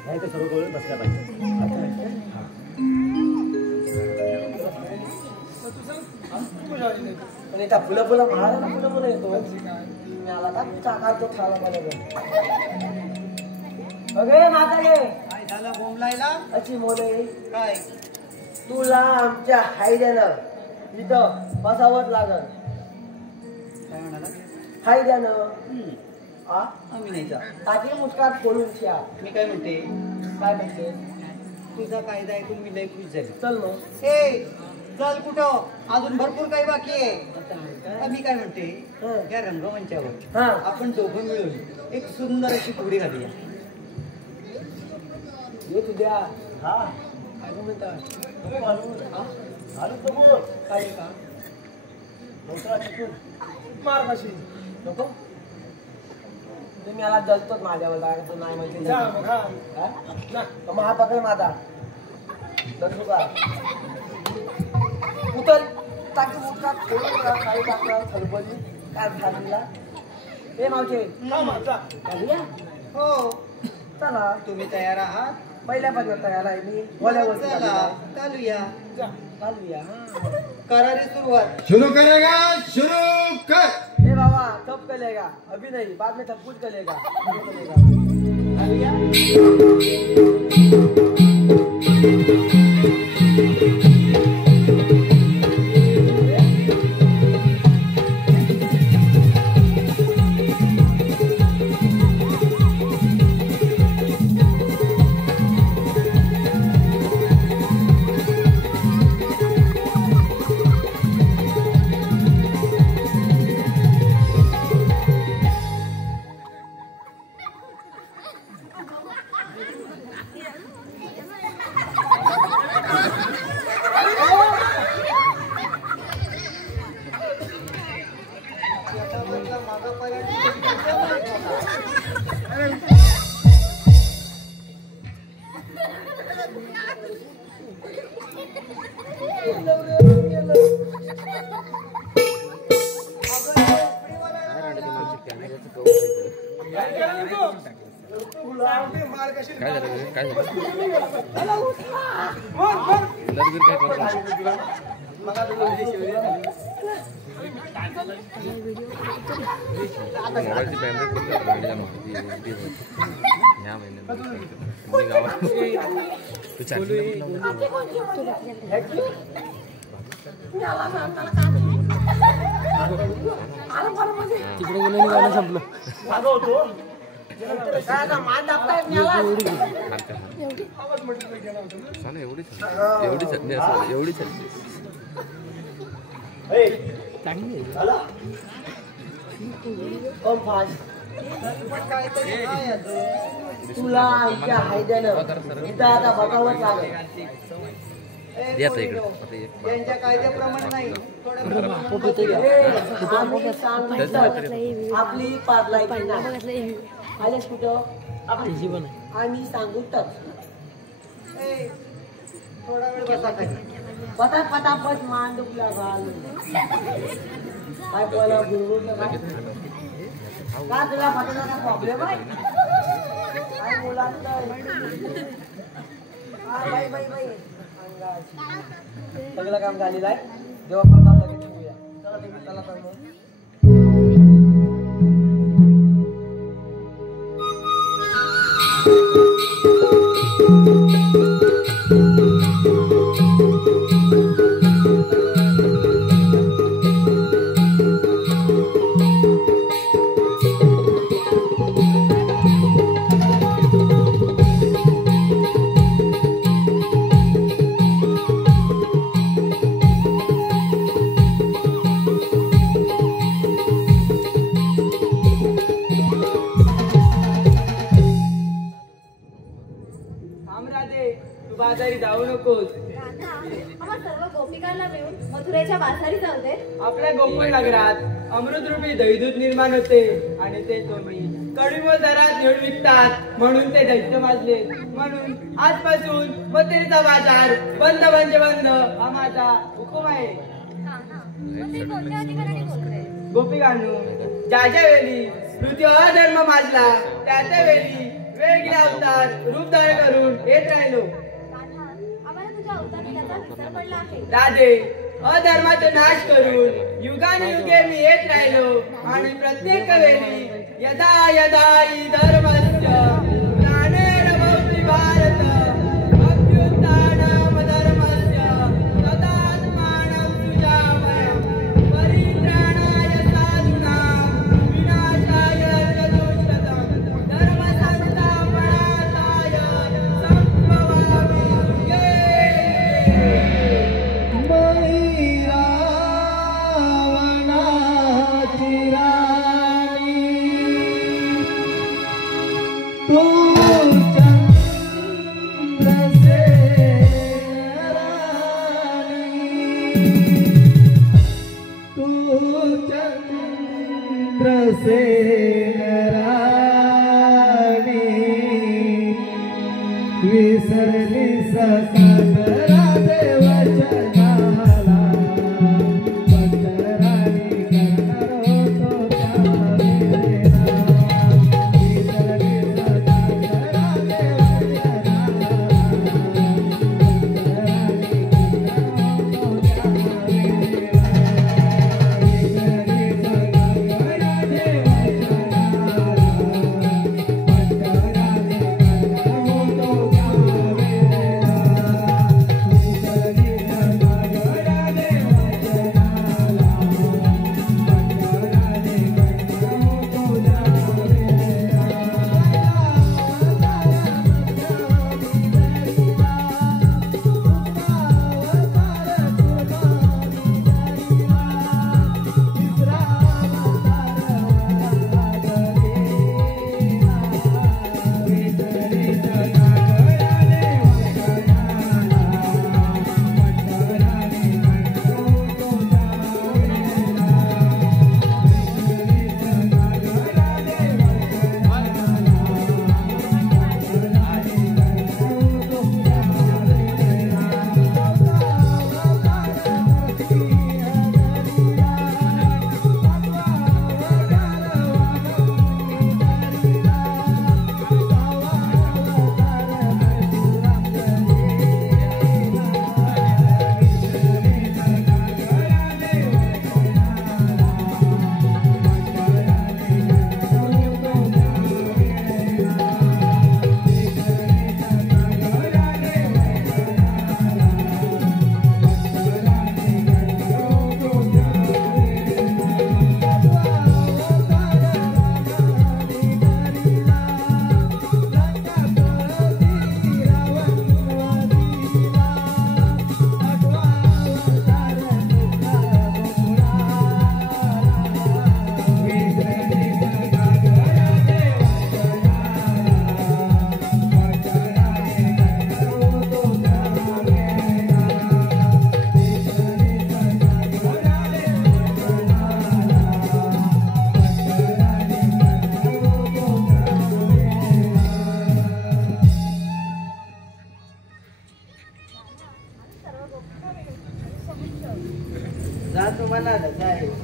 नाही तर सर्व गोळ बसल्या पाहिजे. आणि त्या फुलं फुलं महाराजांना फुलं फुलं येतो मला का चाकायचो खाला पाहिजे. अगे माता गे काय झालं बोंबलायला? अशी मोले काय तुला आमच्या हायद्यानं इथं बसावंच लागल. काय म्हणाला? हायद्यानं आ आम्ही नाही जा. ताती मुस्काट फोडून ठ्या. मी काय म्हणते, काय म्हणते तुझा कायदा ऐकून मी लय खुश झाली. चल मग. हे चल कुठं, अजून भरपूर काही बाकी आहे. काय? मी काय म्हणते, हं. या रंगमंचावर हा आपण दोघं मिळून एक सुंदर अशी फुगडी घालूया. ये तुझ्या हा काय म्हणतात घालूच नको. काय का नोकरा चिकून मार कशी नको तुम्ही याला जलतोच माझ्यावर काय तो नाही माहिती जा मग, हा. हा? जा. तो मग हा पकड माझा जलतो का उचल टाकी मुटकात फोडून काही टाकला खलबली काय झालीला ए मावचे हा, मार, जा. घालूया हो, चला तुम्ही तयार आहात? पहिल्यापासून तयार आहे मी बोल्यावर चला घालूया. जा. घालूया करारी सुरुवात. शुरू करेगा, शुरू कर. ए बाबा सब करेगा अभी नहीं बाद में सब कुछ करेगा शुरू करेगा घालूया. मार कशी काय झालं काय झालं मार, मार. लग्न काय करतो मोबाईलची बॅटरी खूप गाडी जाणं होती ह्या महिन्यात मी गावात तू चालली तिकडे गेलं गाणं संपलं मागं होतो. चालेल एवढी एवढी चटणी असं एवढी चटणी ए, झाला? कम फास्ट पण काहीतरी आहे अजून. तुला आमच्या हायद्यानं इथं आता बघावंच लागेल. ए, दे आता इकडे. पोरीनो, आता एक यांच्या कायद्याप्रमाणे नाही थोडं आम्ही सांगतो आपली पारलायची नाही. आलेस कुठं आम्ही सांगू तर थोडा वेळ बसा खाली. पटापट मान दुखला घाल काय बोला गुरगुरलं काय का तुला पटण्याचा प्रॉब्लेम आहे काय बोला बाई बाई बाई सगळं काम झालेलं आहे जेव्हा परत लगेच ठेवूया. चला तुम्ही चला तर मग. तू बाजारी जाऊ नकोस. आम्हा सर्व गोपिकांना मिळून मथुरेच्या बाजारी चालते. आपल्या गोकुळ नगरात अमृतरूपी दैदूत निर्माण होते आणि ते तुम्ही कडिम दरात घेऊन विकतात म्हणून ते दैत्य माजले. म्हणून आजपासून मथुरेचा बाजार बंद म्हणजे बंद हा माझा हुकूम आहे. तुम्ही कोणत्या अधिकाराने बोलताय? गोपिकांनो ज्या ज्या वेळी पृथ्वी अधर्म माजला त्या त्या वेळी वेगळे अवतार रूप धारण करून येत राहिलो. कान्हा, आम्हाला तुझ्या अवताराचा विसर पडला आहे. राधे, अधर्माचा नाश करून युगानुयुगे मी येत राहिलो आणि प्रत्येक वेळी यदा यदा हि धर्मस्य प्राणेन भवति भारत अभ्युत्थानं धर्मस्य तदात्मानं सृजाम्यहं परित्राणाय साधूनां विनाशाय च दुष्कृतं धर्म संस्थापनार्थाय संभवामि युगे विसरली सकरा देवचनाला पत्राणी करणारो तो त्यावेळेला विसरली सकरा देवचनाला पत्राणी करणारो तो त्यावेळेला विसरली सकरा जा तुम्हाला आहे